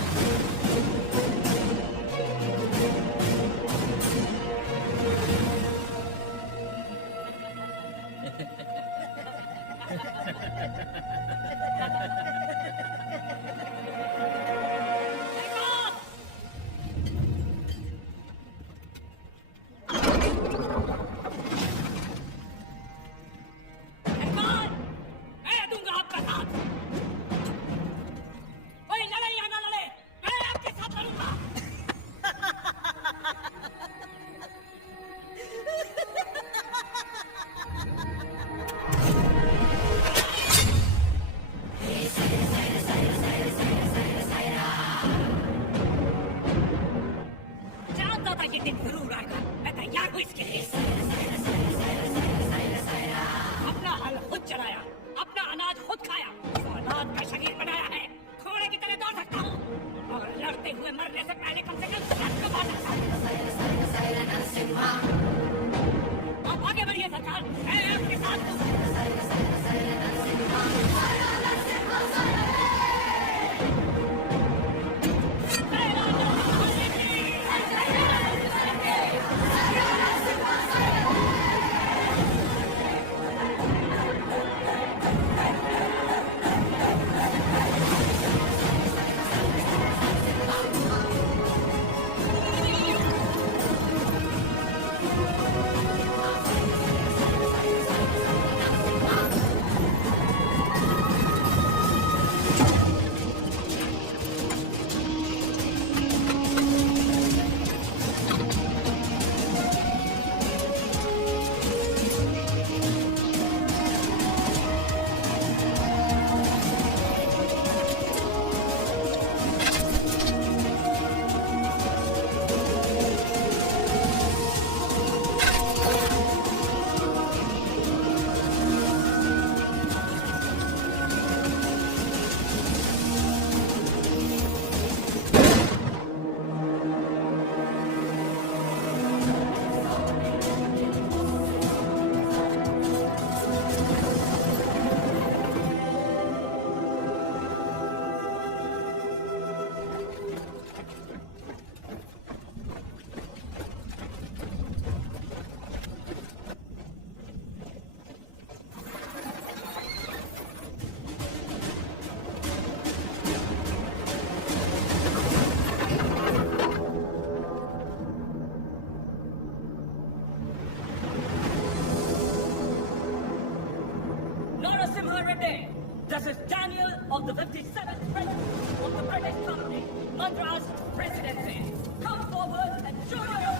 This is Daniel of the 57th Regiment of the British Colony, Madras Presidency. Come forward and show your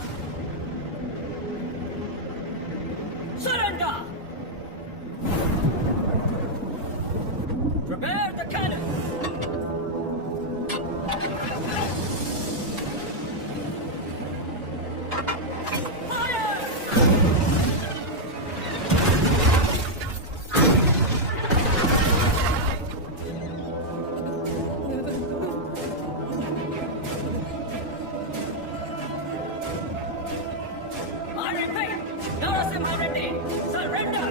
surrender. Prepare the cannon. I repeat, Narasimha Reddy, surrender!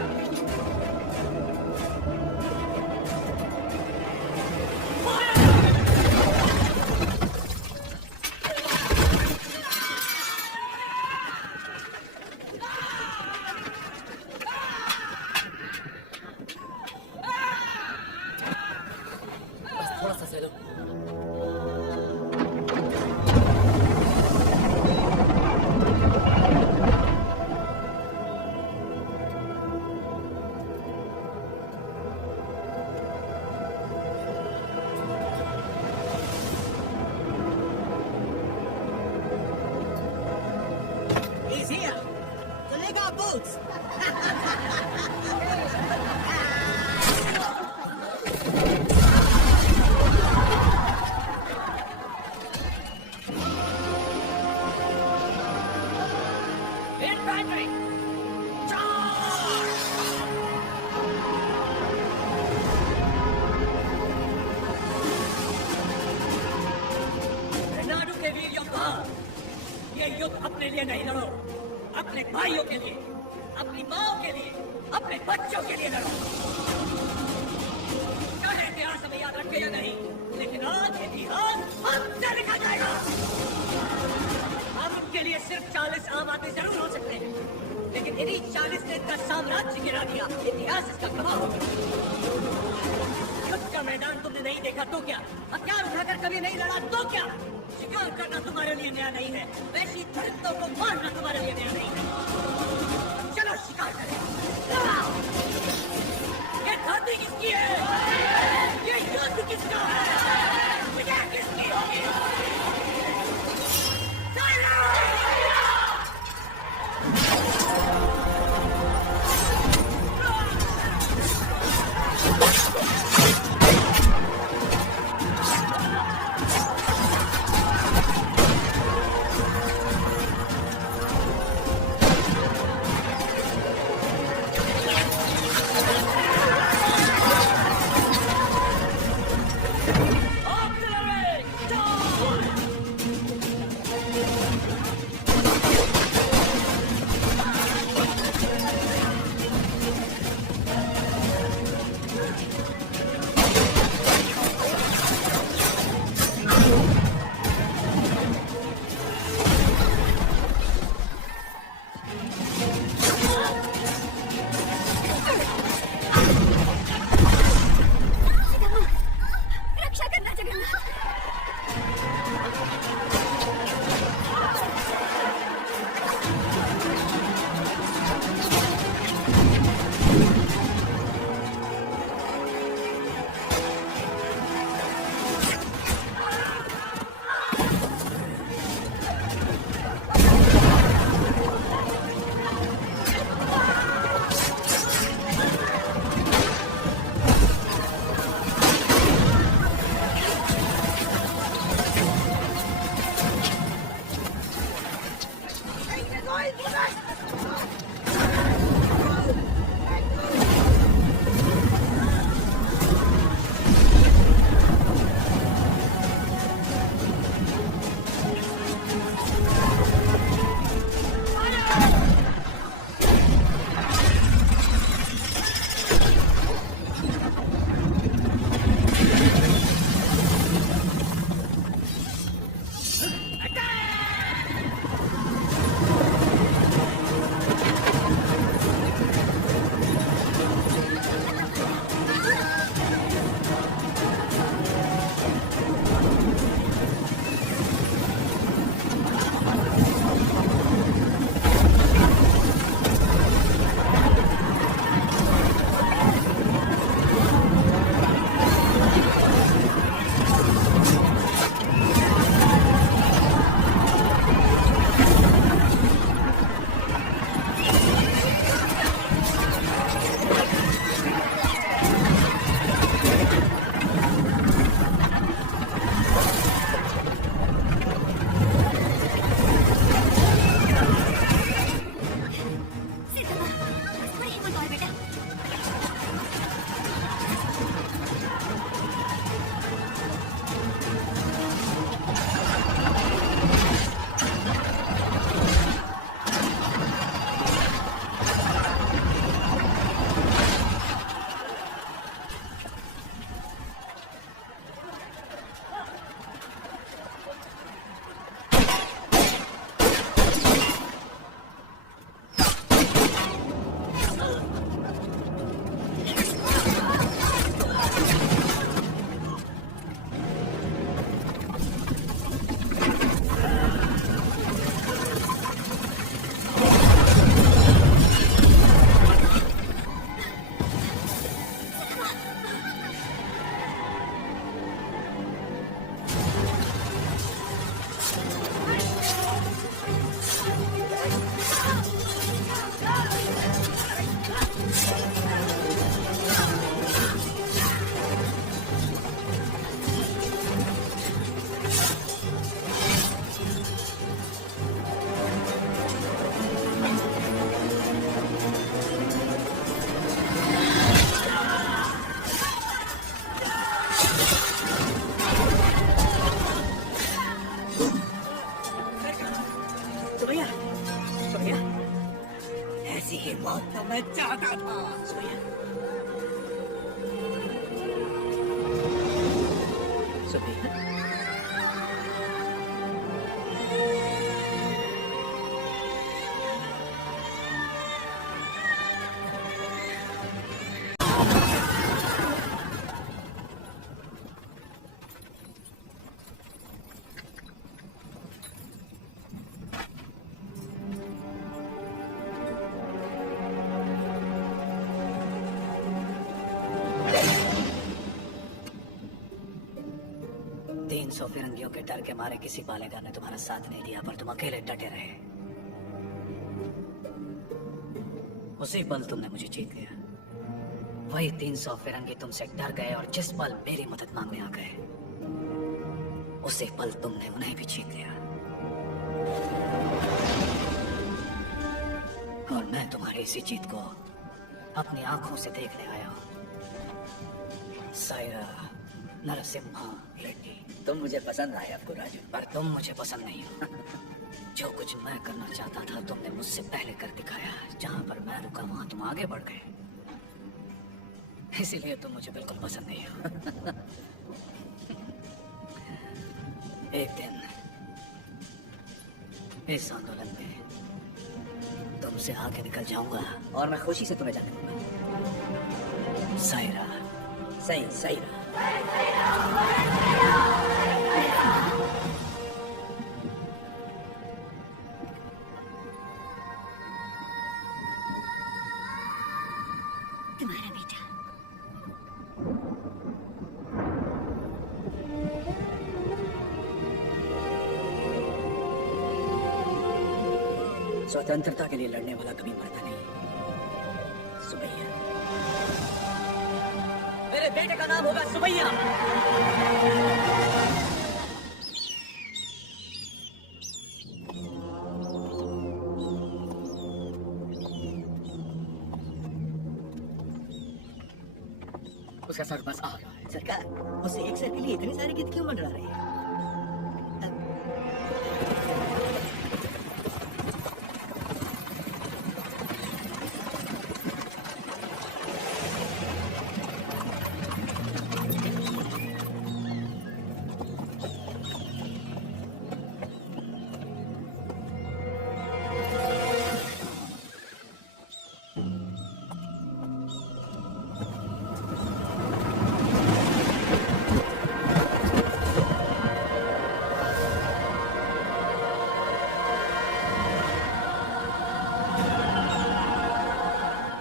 बस थोड़ा सा सह लो। He's here to lick our boots. Infantry, charge! Renadu के वीर योद्धा, ये युद्ध अपने लिए नहीं लड़ो, अपने भाइयों के लिए, अपनी माओ के लिए, अपने बच्चों के लिए लड़ो। चाहे इतिहास हमें याद रखे या नहीं, लेकिन आज इतिहास हमसे लिखा जाएगा। हम उनके लिए सिर्फ 40 आम आदमी जरूर हो सकते हैं, लेकिन इन्हीं 40 ने 10 साम्राज्य गिरा दिया। इतिहास इसका गवाह होगा। युद्ध का मैदान तुमने नहीं देखा तो क्या? हथियार उठाकर कभी नहीं लड़ा तो क्या? शिकार करना तुम्हारे लिए नया नहीं है, वैसी धरतों को मारना तुम्हारे लिए नया नहीं है। चलो शिकार करें। लड़ाओ। ये धरती किसकी है? ये युद्ध किसका है? विजय किसकी होगी? Thank you. सुमैया, सुमैया, ऐसी ही मौत तो मैं चाहता था। सुमैया, सुमैया, तीन सौ फिरंगियों के डर के मारे किसी बालेगार ने तुम्हारा साथ नहीं दिया, पर तुम अकेले डटे रहे। उसी पल तुमने मुझे जीत लिया। वही 300 फिरंगी तुमसे डर गए और जिस पल मेरी मदद मांगने आ गए, उसी पल तुमने उन्हें भी जीत लिया। और मैं तुम्हारी इसी जीत को अपनी आंखों से देखने आया हूं। सायरा नरसिम्हा रेड्डी। तुम मुझे पसंद आए आपको राजू, पर तुम मुझे पसंद नहीं हो। जो कुछ मैं करना चाहता था तुमने मुझसे पहले कर दिखाया। जहां पर मैं रुका वहां तुम आगे बढ़ गए, इसीलिए तुम मुझे बिल्कुल पसंद नहीं हो। एक दिन इस आंदोलन में तुमसे आगे निकल जाऊंगा और मैं खुशी से तुम्हें जाने दूंगा। सायरा। सही, सही। तुम्हारा बेटा। स्वतंत्रता के लिए लड़ने वाला कभी मरता नहीं। सुमैया, मेरे बेटे का नाम होगा सुमैया। उसका सर बस आ रहा है। सरकार, उसे एक सर के लिए इतने सारे गीत क्यों मंडरा रही है?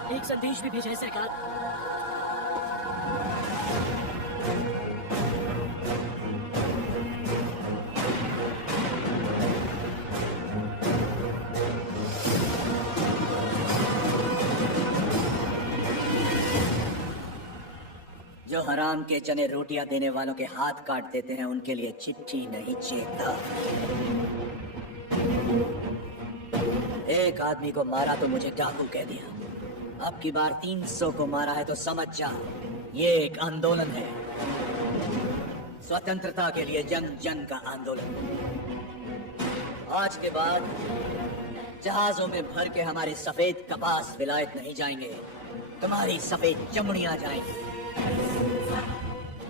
एक संदेश भी भेजा है सरकार। जो हराम के चने रोटियां देने वालों के हाथ काट देते हैं, उनके लिए चिट्ठी नहीं चेता। एक आदमी को मारा तो मुझे डाकू कह दिया। अब की बार 300 को मारा है तो समझ जा, ये एक आंदोलन है। स्वतंत्रता के लिए जन जन का आंदोलन। आज के बाद जहाजों में भर के हमारे सफेद कपास विलायत नहीं जाएंगे, तुम्हारी सफेद चमड़ियां जाएंगी।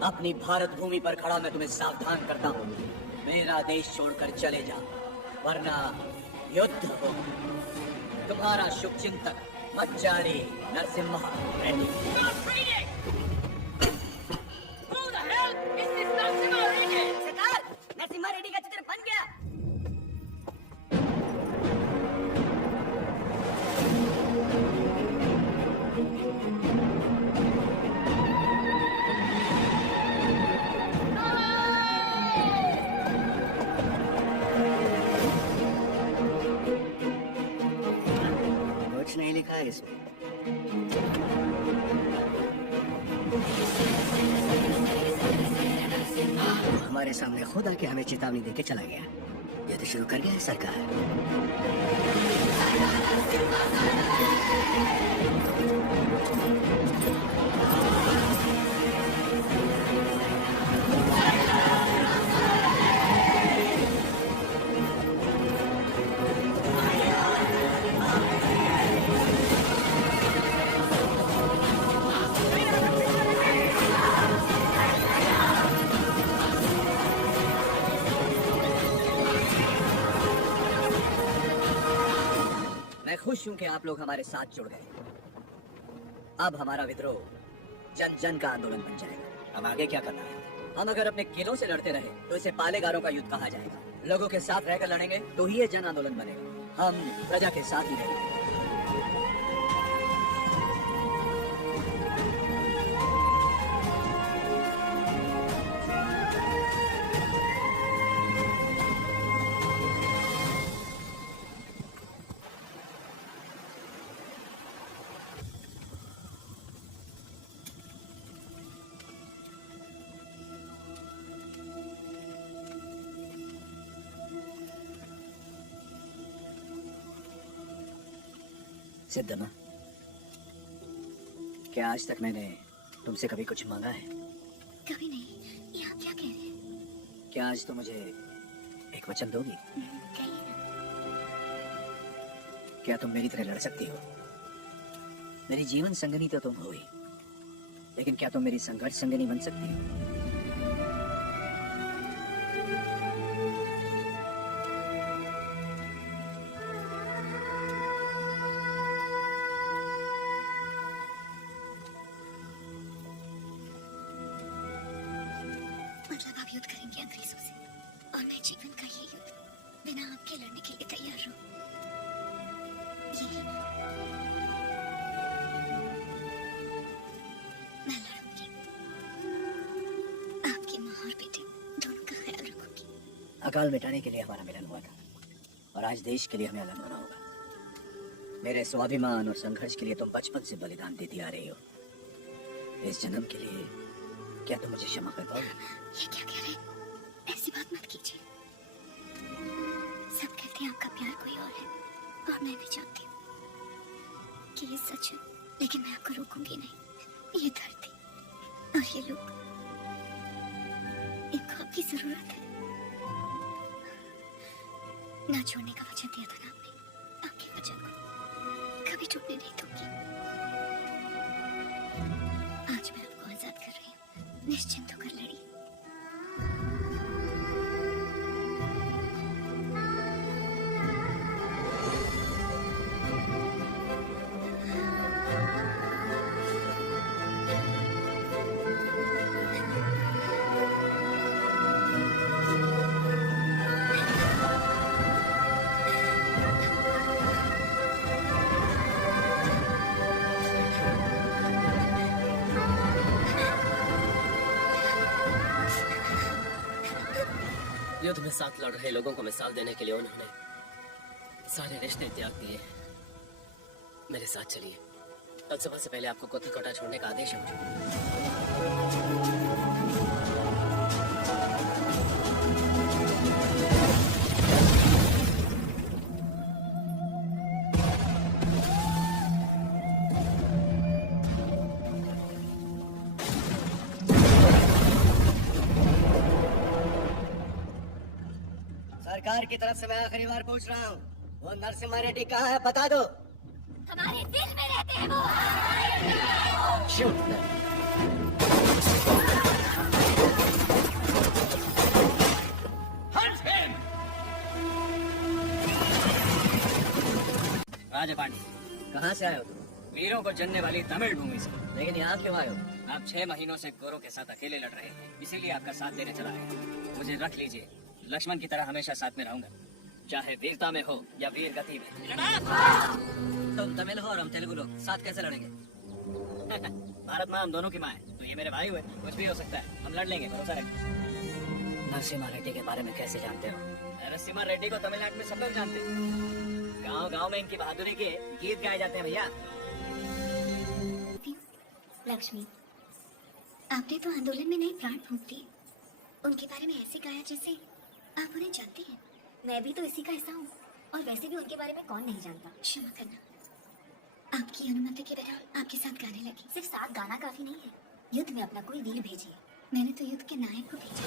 अपनी भारत भूमि पर खड़ा मैं तुम्हें सावधान करता हूँ, मेरा देश छोड़कर चले जा, वरना युद्ध हो। तुम्हारा शुभचिंतक मच्चारी नरसिम्हा रेड्डी। सरकार, नरसिम्हा रेड्डी का चित्र बन गया। कुछ नहीं लिखा है इसमें। हमारे सामने खुद आके हमें चेतावनी देके चला गया। युद्ध शुरू कर गया है सरकार। खुश हूं कि आप लोग हमारे साथ जुड़ गए। अब हमारा विद्रोह जन जन का आंदोलन बन जाएगा। अब आगे क्या करना है? हम अगर अपने किलों से लड़ते रहे तो इसे पालेगारों का युद्ध कहा जाएगा। लोगों के साथ रहकर लड़ेंगे तो ही ये जन आंदोलन बनेगा। हम प्रजा के साथ ही रहेंगे। सिद्धमा, क्या आज तक मैंने तुमसे कभी कुछ मांगा है? कभी नहीं। ये आप क्या कह रहे हैं? क्या आज तुम मुझे एक वचन दोगी? कहिए ना। क्या तुम मेरी तरह लड़ सकती हो? मेरी जीवन संगनी तो तुम हो ही, लेकिन क्या तुम मेरी संघर्ष संगनी बन सकती हो? मतलब आप युद्ध करेंगे अंग्रेजों से, और मैं जीवन का ये युद्ध बिना आपके लड़ने के लिए तैयार हूँ। ये मैं लड़ूंगी। आपकी माँ और बेटे दोनों का ख्याल रखूंगी। अकाल मिटाने के लिए हमारा मिलन हुआ था, और आज देश के लिए हमें अलग होना होगा। मेरे स्वाभिमान और संघर्ष के लिए तुम बचपन से बलिदान देती आ रही हो। इस जन्म के लिए क्या तुम मुझे क्षमा कर पाओगे? ये क्या कह रहे हैं? ऐसी बात मत कीजिए। सब कहते हैं आपका प्यार कोई और है, और मैं भी जानती हूँ कि ये सच है, लेकिन मैं आपको रोकूंगी नहीं। ये धरती और ये लोग, इनको आपकी जरूरत है। ना छोड़ने का वचन दिया था ना आपने, आपके वचन को कभी टूटने नहीं दूंगी। आज मैं आपको आजाद कर रही हूँ, निश्चिंत होकर लड़िए। युद्ध में साथ लड़ रहे लोगों को मिसाल देने के लिए उन्होंने सारे रिश्ते त्याग दिए। मेरे साथ चलिए। कल सुबह से पहले आपको कोठी छोड़ने का आदेश है मुझे। सरकार की तरफ से मैं आखिरी बार पूछ रहा हूँ, वो नरसिम्हा रेड्डी कहाँ है? बता दो। हमारे दिल में रहते हैं वो। राजा पांडे, कहाँ से आए हो तुम? वीरों को जनने वाली तमिल भूमि से। लेकिन यहाँ क्यों आए हो? आप 6 महीनों से गोरों के साथ अकेले लड़ रहे हैं, इसीलिए आपका साथ देने चला है। मुझे रख लीजिए, लक्ष्मण की तरह हमेशा साथ में रहूंगा, चाहे वीरता में हो या वीर गति में। तुम तमिल हो और हम तेलुगु लोग, साथ कैसे लड़ेंगे? भारत माँ हम दोनों की माँ है, तो ये मेरे भाई हुए, कुछ भी हो सकता है, हम लड़ लेंगे, भरोसा रखें। नरसिम्हा रेड्डी के बारे में कैसे जानते हो? नरसिम्हा रेड्डी को तमिलनाडु में सब लोग जानते हैं। गांव गांव में इनकी बहादुरी के गीत गाए जाते हैं भैया। लक्ष्मी, आपने तो आंदोलन में नए प्राण फूंक दिए। उनके बारे में ऐसे गाया जैसे आप उन्हें जानती हैं। मैं भी तो इसी का हिस्सा हूँ, और वैसे भी उनके बारे में कौन नहीं जानता। क्षमा करना, आपकी अनुमति के बिना आपके साथ गाने लगी। सिर्फ साथ गाना काफी नहीं है, युद्ध में अपना कोई वीर भेजिए। मैंने तो युद्ध के नायक को भेजा।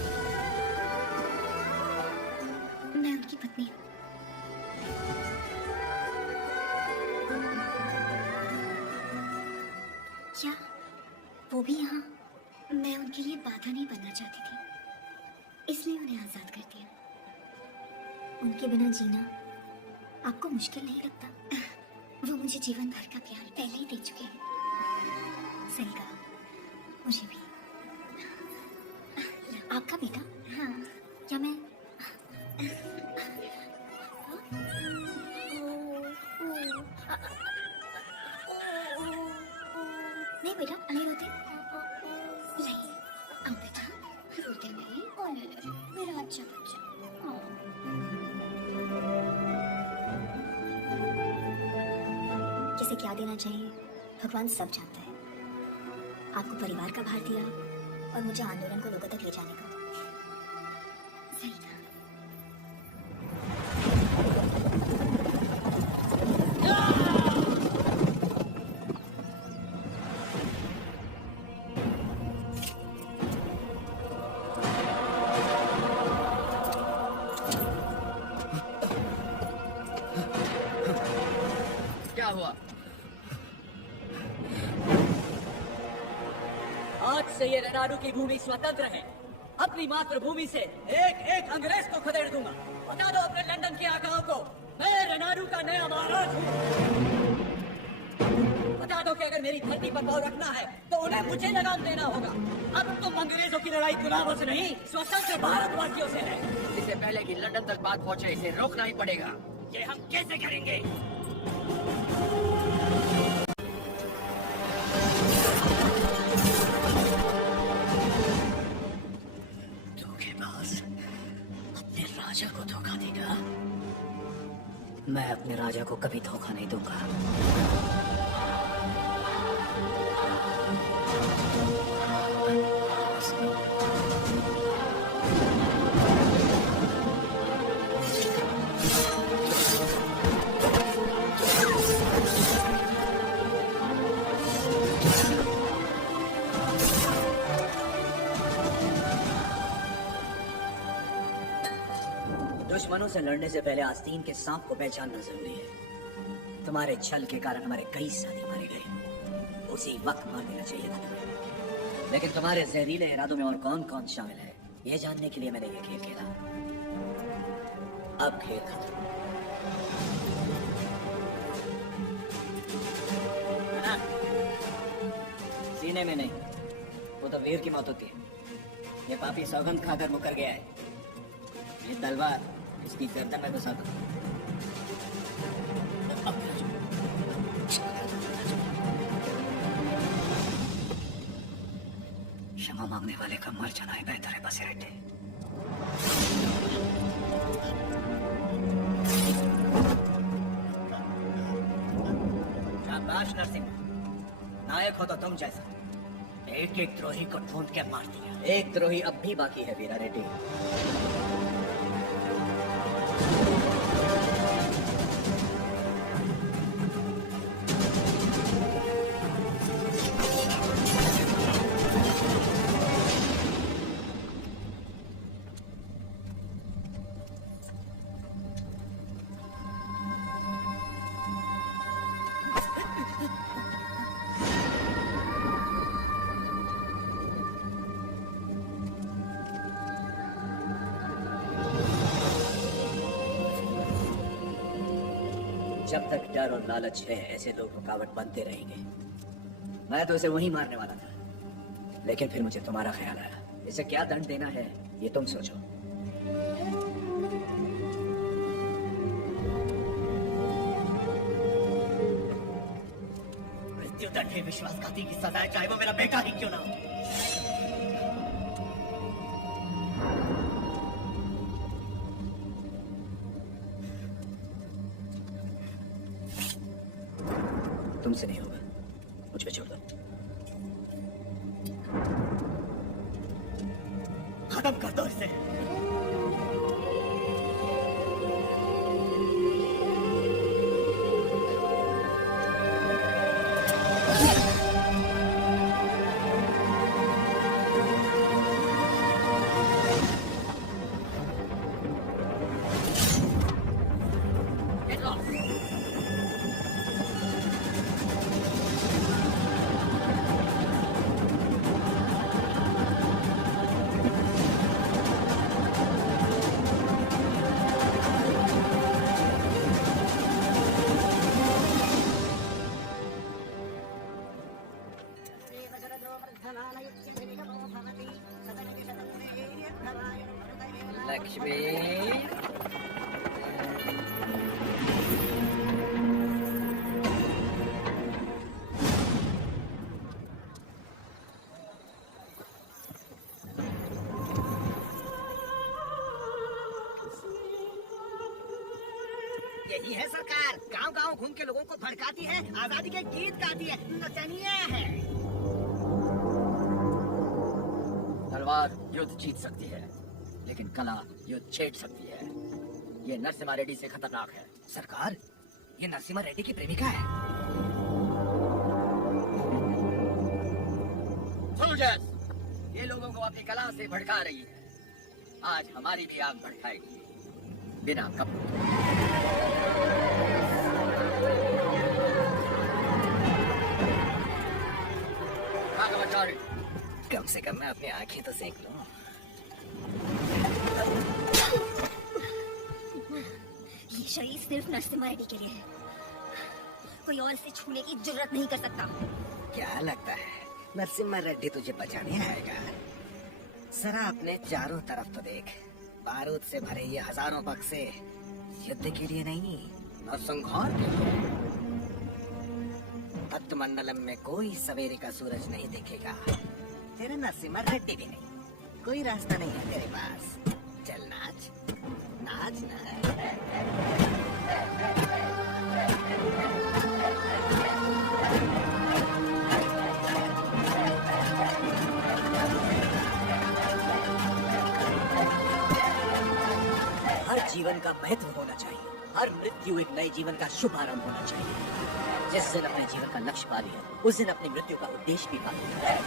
मैं उनकी पत्नी हूँ। क्या वो भी यहाँ? मैं उनके लिए बाधा नहीं बनना चाहती थी, इसलिए उन्हें आजाद कर दिया। उनके बिना जीना आपको मुश्किल नहीं लगता? वो मुझे जीवन भर का प्यार पहले ही दे चुके हैं। सही कहा, मुझे भी। आपका बेटा? हाँ। क्या मैं नहीं बेटा, नहीं रोते। नहीं, आओ बेटा, रोते नहीं। ओले मेरा अच्छा बच्चा। किसे क्या देना चाहिए भगवान सब जानता है। आपको परिवार का भार दिया और मुझे आंदोलन को लोगों तक ले जाने का। सही कहा। क्या हुआ? आज से ये रेनाडू की भूमि स्वतंत्र है। अपनी मातृभूमि से एक एक अंग्रेज को खदेड़ दूंगा। बता दो अपने लंदन की आकाओं को, मैं रेनाडू का नया महाराज हूँ। बता दो कि अगर मेरी धरती पर पाँव रखना है तो उन्हें मुझे लगाम देना होगा। अब तुम अंग्रेजों की लड़ाई गुलामों से नहीं, स्वतंत्र भारतवासियों से है। इससे पहले कि लंदन तक बात पहुंचे, इसे रोकना ही पड़ेगा। ये हम कैसे करेंगे? धोखेबाज अपने राजा को धोखा देगा। मैं अपने राजा को कभी धोखा नहीं दूंगा। दुश्मनों से लड़ने से पहले आस्तीन के सांप को पहचानना जरूरी है। तुम्हारे छल के कारण हमारे कई साथी मारे गए। उसी वक्त मार देना चाहिए था तुम्हें। लेकिन तुम्हारे जहरीले इरादों में और कौन कौन शामिल है, ये जानने के लिए मैंने ये खेल खेला। अब खेल खत्म। है ना? सीने में नहीं, वो तो वीर की मौत होती है। ये पापी सौगंध खाकर मुकर गया है। ये तलवार इसकी गर्दन में घुसा दो। क्षमा मांगने वाले का मर जाना ही बेहतर है बसेरेटे। शाबाश नरसिंह, नायक हो तो तुम जैसा। एक एक द्रोही को ढूंढ के मार दिया। एक द्रोही अब भी बाकी है वीरा रेड्डी। जब तक डर और लालच है, ऐसे लोग रुकावट बनते रहेंगे। मैं तो इसे वहीं मारने वाला था, लेकिन फिर मुझे तुम्हारा ख्याल आया। इसे क्या दंड देना है, ये तुम सोचो। मृत्युदंड है विश्वासघाती की सजा, चाहे वो मेरा बेटा ही क्यों ना हो। तुमसे नहीं होगा, मुझ पे छोड़ दो। खत्म कर दो इसे। लक्ष्मी। यही है सरकार, गांव-गांव घूम के लोगों को भड़काती है, आजादी के गीत गाती है, नचनिया है। तलवार युद्ध जीत सकती है, लेकिन कला युद्ध छेड़ सकती है। ये नरसिम्हा रेड्डी से खतरनाक है। सरकार, ये नरसिम्हा रेड्डी की प्रेमिका है। सोल्जर्स, ये लोगों को अपनी कला से भड़का रही है। आज हमारी भी आग भड़काएगी, बिना कपड़ों। कम से कम मैं अपनी आंखें तो सेक लूं। ये शरीर सिर्फ नरसिम्हा रेड्डी के लिए है, कोई और इसे छूने की जुर्रत नहीं कर सकता। क्या लगता है नरसिम्हा रेड्डी तुझे बचाने आएगा? जरा अपने चारों तरफ तो देख, बारूद से भरे ये हजारों बक्से युद्ध के लिए नहीं, नरसंहार के लिए। तत्मंडलम में कोई सवेरे का सूरज नहीं दिखेगा, तेरा नरसिम्हा रेड्डी भी नहीं। कोई रास्ता नहीं है तेरे पास। चल नाच, नाच ना। हर जीवन का महत्व होना चाहिए, हर मृत्यु एक नए जीवन का शुभ आरंभ होना चाहिए। जिस दिन अपने जीवन का लक्ष्य पा लिया, उस दिन अपनी मृत्यु का उद्देश्य भी पा लिया।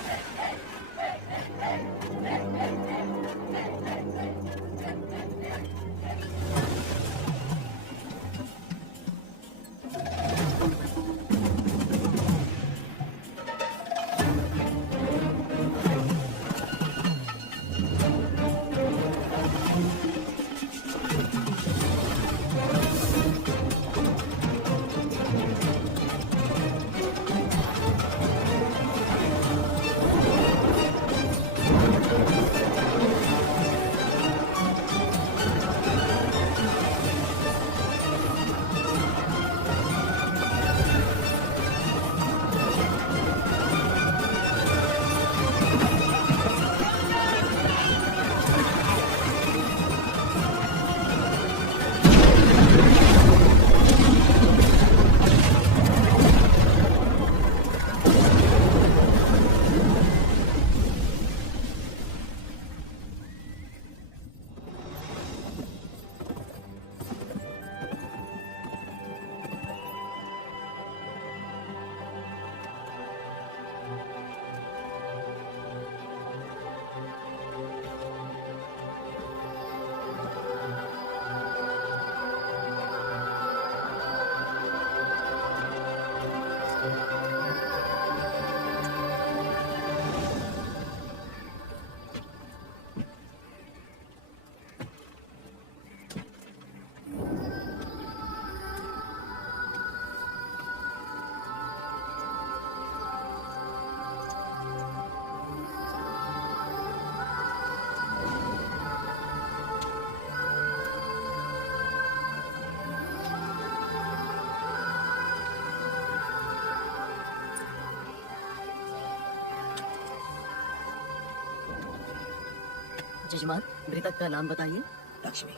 जजमान, मृतक का नाम बताइए। लक्ष्मी।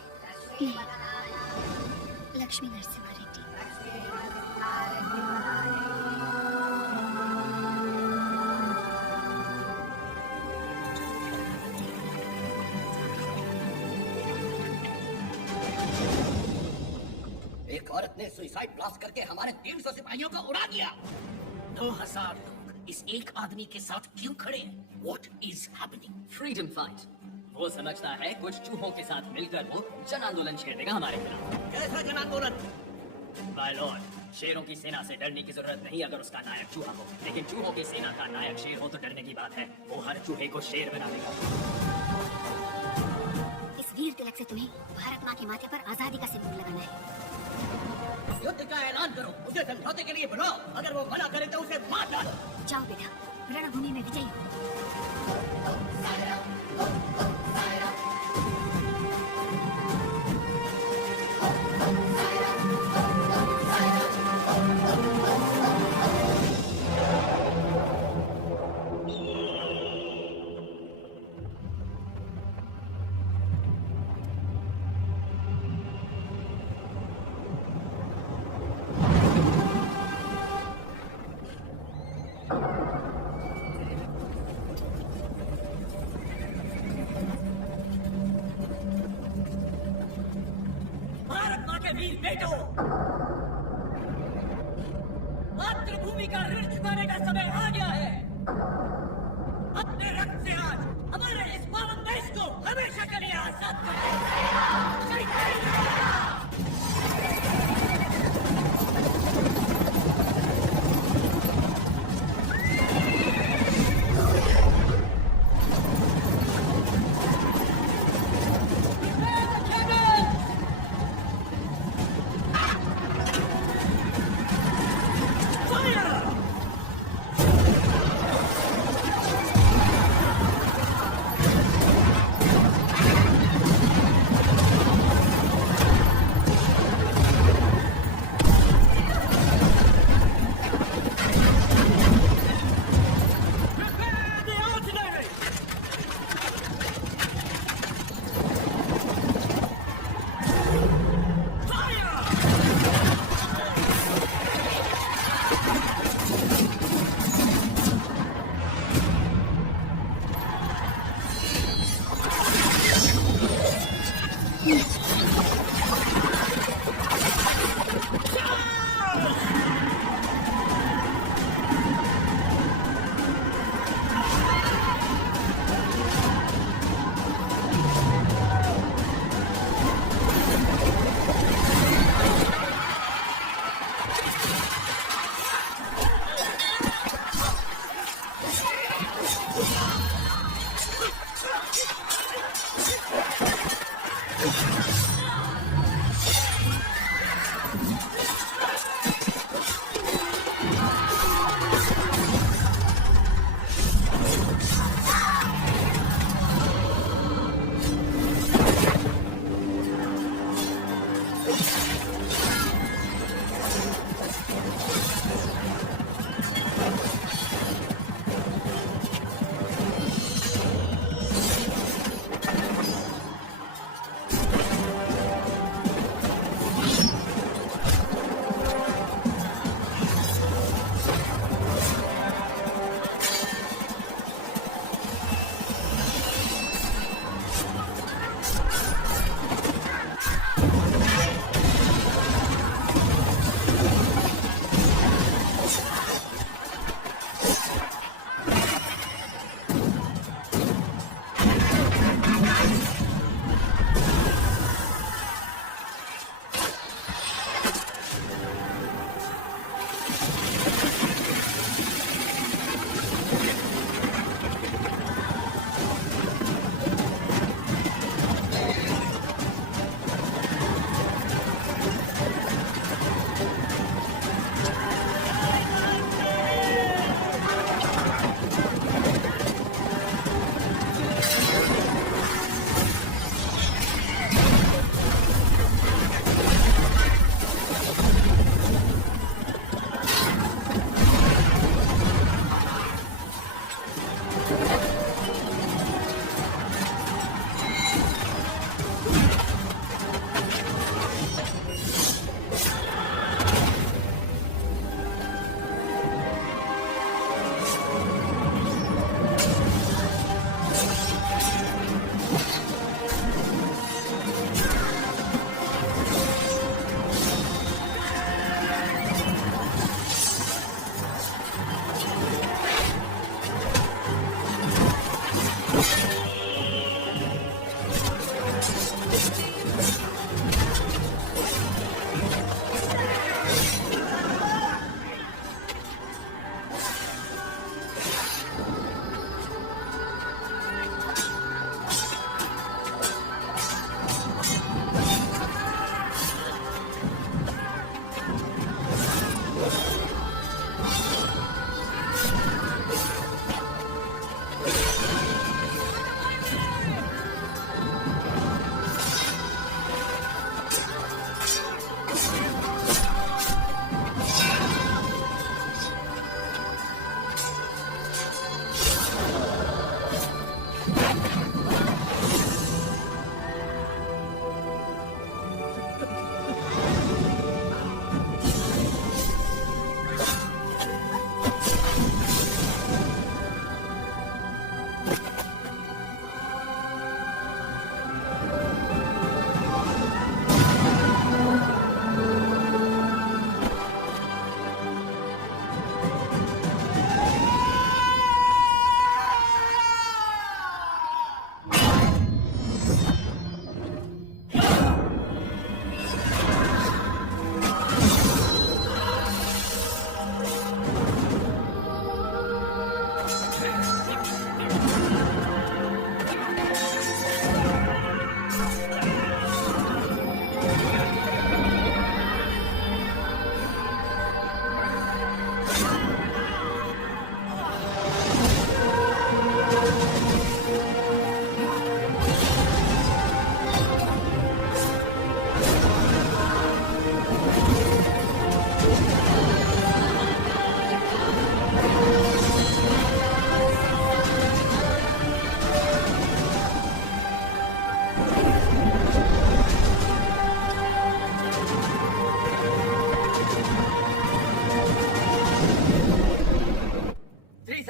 लक्ष्मी नरसिम्हा रेड्डी। एक औरत ने सुसाइड ब्लास्ट करके हमारे 300 सिपाहियों को उड़ा दिया। 2000 लोग इस एक आदमी के साथ क्यों खड़े हैं? What is happening? Freedom fight. वो समझता है कुछ चूहों के साथ मिलकर वो जन आंदोलन छेड़ देगा हमारे खिलाफ। कैसा जन आंदोलन? माय लॉर्ड, शेरों की सेना से डरने की जरूरत नहीं अगर उसका नायक चूहा हो, लेकिन चूहों की सेना का नायक शेर हो तो डरने की बात है। वो हर चूहे को शेर बना देगा। इस वीर तिलक से तुम्हें भारत माँ के माथे पर आजादी का सिंदूर लगाना है। युद्ध का ऐलान करो, उसे समझौते के लिए बुलाओ। अगर वो मना करे तो उसे मार डालो। जाओ बेटा, रणभूमि में विजयी हो। के वीर बेटो, मातृभूमि का ऋण चुकाने का समय आ गया है। अपने रक्त से आज हमारे इस पावन देश को हमेशा के लिए आजाद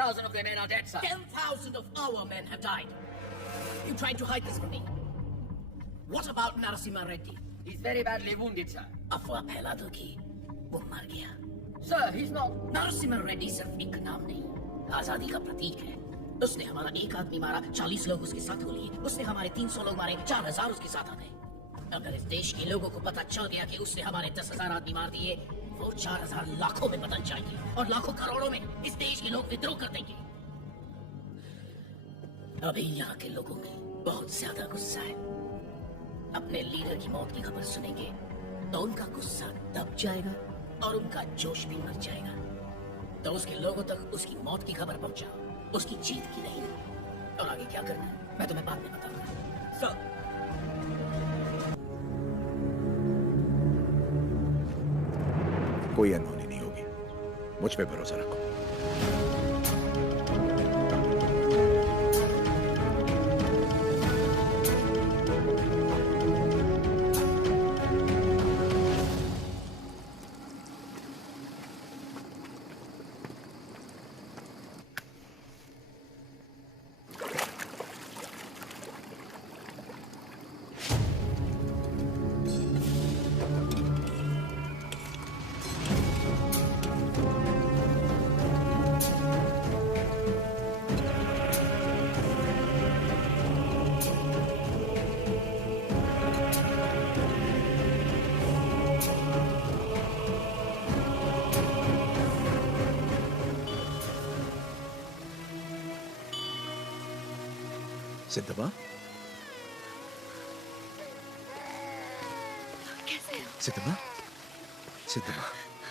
10,000 of their men are dead, sir. 10,000 of our men have died. You tried to hide this from me. What about Narasimha Reddy? He's very badly wounded, sir. अफवाह फैला दो कि वो मर गया। Sir, he's not. Narasimha Reddy सिर्फ एक नाम नहीं, आजादी का प्रतीक है। उसने हमारा एक आदमी मारा, 40 लोग उसके साथ हो लिए। उसने हमारे 300 लोग मारे, 4000 उसके साथ आ गए। अगर इस देश के लोगों को पता चल गया कि उसने हमारे 10,000 आदमी मार दिए, वो 4000 लाखों में बदल जाएंगे और लाखों करोड़ों में इस देश के लोग विद्रोह कर देंगे। अभी यहाँ के लोगों में बहुत ज्यादा गुस्सा है। अपने लीडर की मौत की खबर सुनेंगे तो उनका गुस्सा दब जाएगा और उनका जोश भी मर जाएगा। तो उसके लोगों तक उसकी मौत की खबर पहुंचाओ, उसकी जीत की नहीं। और आगे क्या करना है मैं तुम्हें बाद में बताऊंगा। Sir. कोई अनहोनी नहीं होगी, मुझ पे भरोसा रखो। सिद्धबा, कैसे हो? सिद्धबा, सिद्धबा,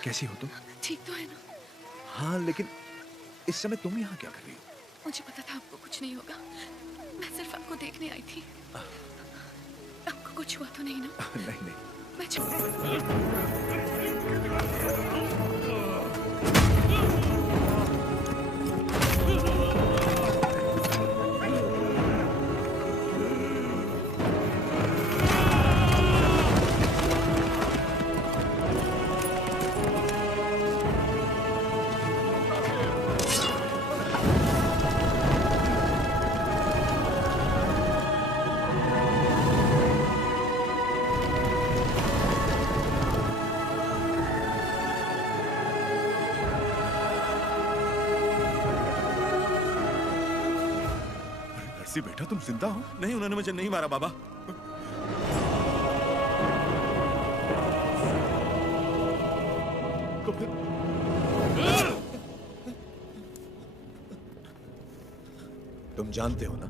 कैसी हो तुम? ठीक तो है ना? हाँ, लेकिन इस समय तुम यहाँ क्या कर रही हो? मुझे पता था आपको कुछ नहीं होगा। मैं सिर्फ आपको देखने आई थी। आपको कुछ हुआ तो नहीं ना? नहीं नहीं। मैं बेटा तुम जिंदा हो? नहीं, उन्होंने मुझे नहीं मारा बाबा। तुम जानते हो ना,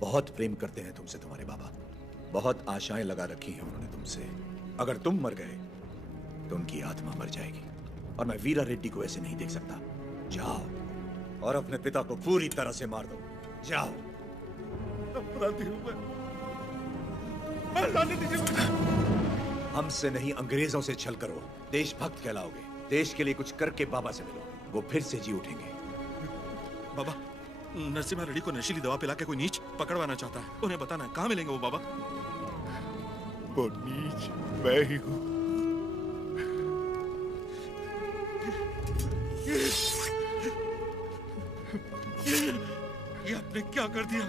बहुत प्रेम करते हैं तुमसे तुम्हारे बाबा। बहुत आशाएं लगा रखी हैं उन्होंने तुमसे। अगर तुम मर गए तो उनकी आत्मा मर जाएगी और मैं वीरा रेड्डी को ऐसे नहीं देख सकता। जाओ और अपने पिता को पूरी तरह से मार दो। जाओ। हमसे नहीं, अंग्रेजों से छल करो, देशभक्त कहलाओगे। देश के लिए कुछ करके बाबा से मिलो, वो फिर से जी उठेंगे। बाबा, नरसिम्हा रेड्डी को नशीली दवा पिला के कोई नीच पकड़वाना चाहता है। उन्हें बताना है कहाँ मिलेंगे वो बाबा। वो नीच मैं ही हूँ। ये आपने क्या कर दिया?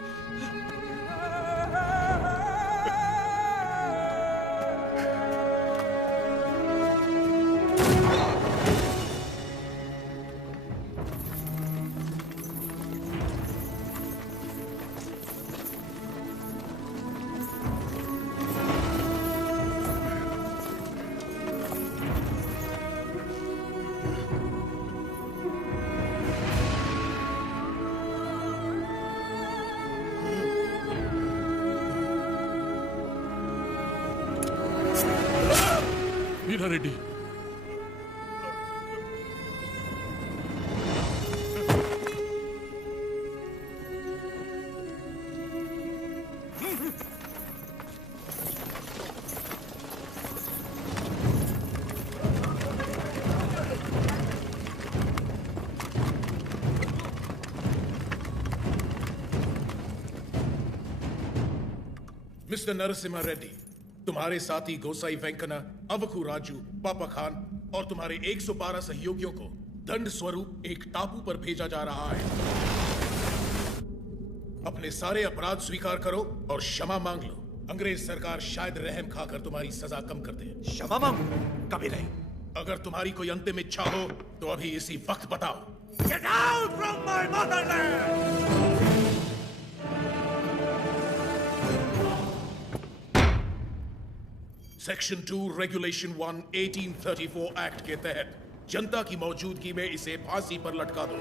वीरा रेड्डी, मिस्टर नरसिम्हा रेड्डी, तुम्हारे साथी गोसाई वेंकना, अवकू राजू, पापा खान और तुम्हारे 112 सहयोगियों को दंड स्वरूप एक टापू पर भेजा जा रहा है। अपने सारे अपराध स्वीकार करो और क्षमा मांग लो। अंग्रेज सरकार शायद रहम खाकर तुम्हारी सजा कम कर दे। क्षमा मांगू? कभी नहीं। अगर तुम्हारी कोई अंतिम इच्छा हो तो अभी इसी वक्त बताओ। Get out from my motherland! Section 2 regulation 1 1834 act के तहत जनता की मौजूदगी में इसे फांसी पर लटका दो।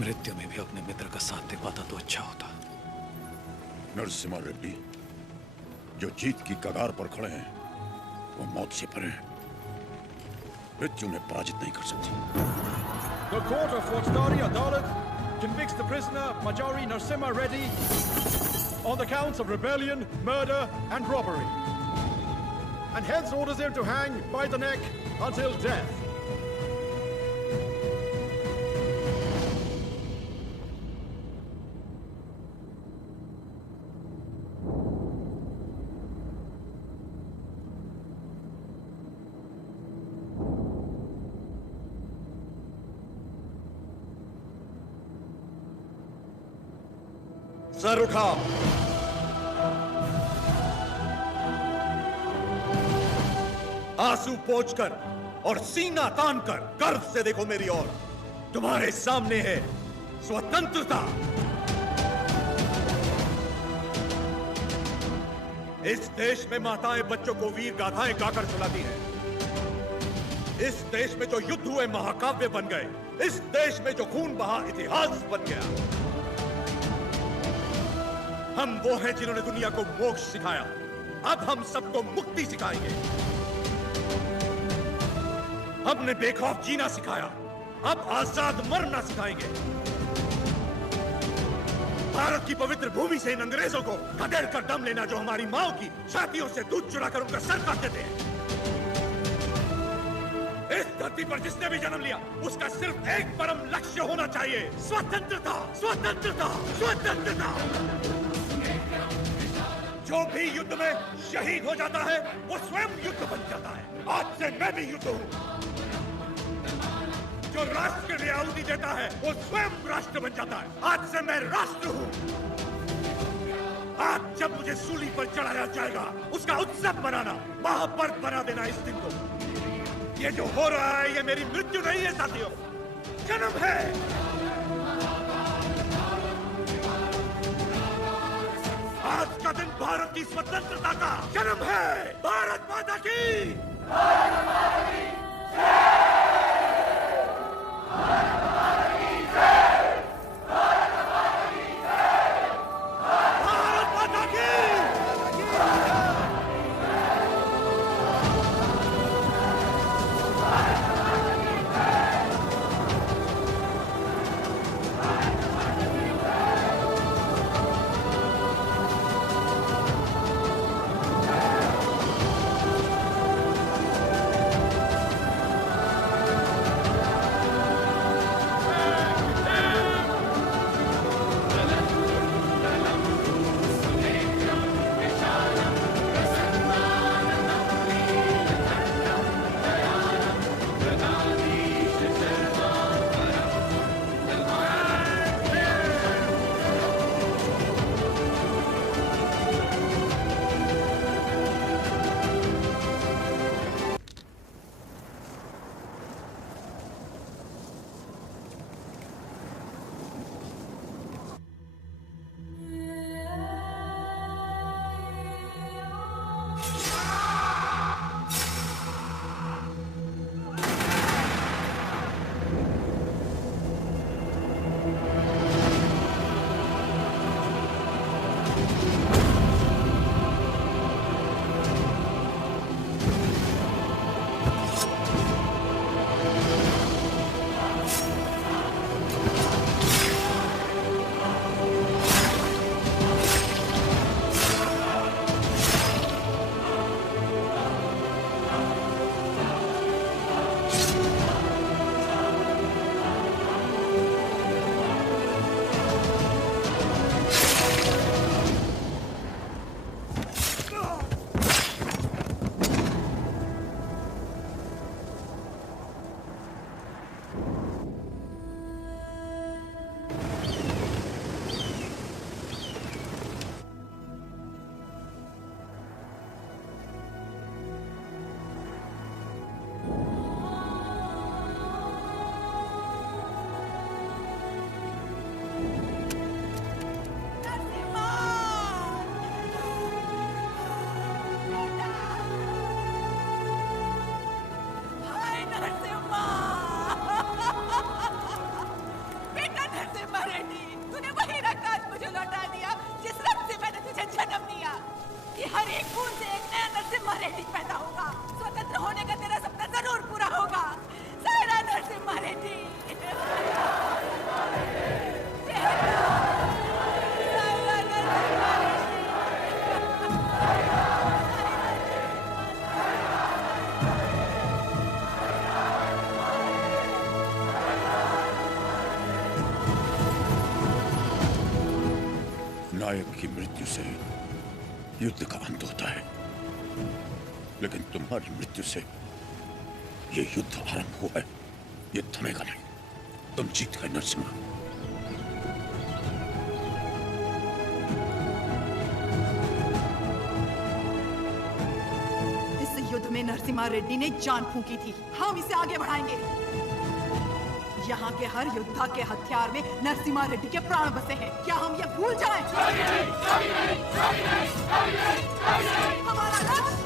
मृत्यु में भी अपने मित्र का साथ दे पाता तो अच्छा होता। नरसिम्हा रेड्डी जो जीत की कगार पर खड़े हैं वो मौत से परे हैं। मृत्यु ने पराजित नहीं कर सकती। The court of Faujdari Adalat convicts the prisoner Majari Narasimha Reddy on the counts of rebellion, murder and robbery, and hence orders him to hang by the neck until death. Sir उठा। आंसू पोंछकर और सीना तान कर गर्व से देखो मेरी ओर। तुम्हारे सामने है स्वतंत्रता। इस देश में माताएं बच्चों को वीर गाथाएं गाकर सुलाती हैं। इस देश में जो युद्ध हुए महाकाव्य बन गए। इस देश में जो खून बहा इतिहास बन गया। हम वो हैं जिन्होंने दुनिया को मोक्ष सिखाया। अब हम सबको मुक्ति सिखाएंगे। हमने बेखौफ जीना सिखाया। अब आजाद मरना सिखाएंगे। भारत की पवित्र भूमि से इन अंग्रेजों को खदेड़ कर दम लेना जो हमारी माओ की छातियों से दूध चुराकर उनका सर काट देते हैं। इस धरती पर जिसने भी जन्म लिया उसका सिर्फ एक परम लक्ष्य होना चाहिए, स्वतंत्रता, स्वतंत्रता, स्वतंत्रता। जो भी युद्ध में शहीद हो जाता है वो स्वयं युद्ध बन जाता है। आज से मैं भी युद्ध हूँ। जो राष्ट्र के लिए आहुति देता है वो स्वयं राष्ट्र बन जाता है। आज से मैं राष्ट्र हूँ। आज जब मुझे सूली पर चढ़ाया जाएगा उसका उत्सव मनाना, महापर्व बना देना इस दिन को। ये जो हो रहा है ये मेरी मृत्यु नहीं है साथियों, जन्म है। आज का दिन भारत की स्वतंत्रता का जन्म है। भारत माता की जय। भारत माता की जय। भारत माता की जय। भारत माता की जय। भारत माता की बेटी पैदा होगा, स्वतंत्र होने का तेरा सपना जरूर पूरा होगा। सायरा नरसिम्हा रेड्डी। नायक की मृत्यु से युद्ध का अंत होता है, लेकिन तुम्हारी मृत्यु से ये युद्ध आरंभ हुआ है। ये थमेगा नहीं। तुम जीत गए नरसिम्हा। इस युद्ध में नरसिम्हा रेड्डी ने जान फूंकी थी। हम इसे आगे बढ़ाएंगे। यहाँ के हर योद्धा के हथियार में नरसिम्हा रेड्डी के प्राण बसे हैं। क्या हम ये भूल जाएं? हमारा लक्ष्य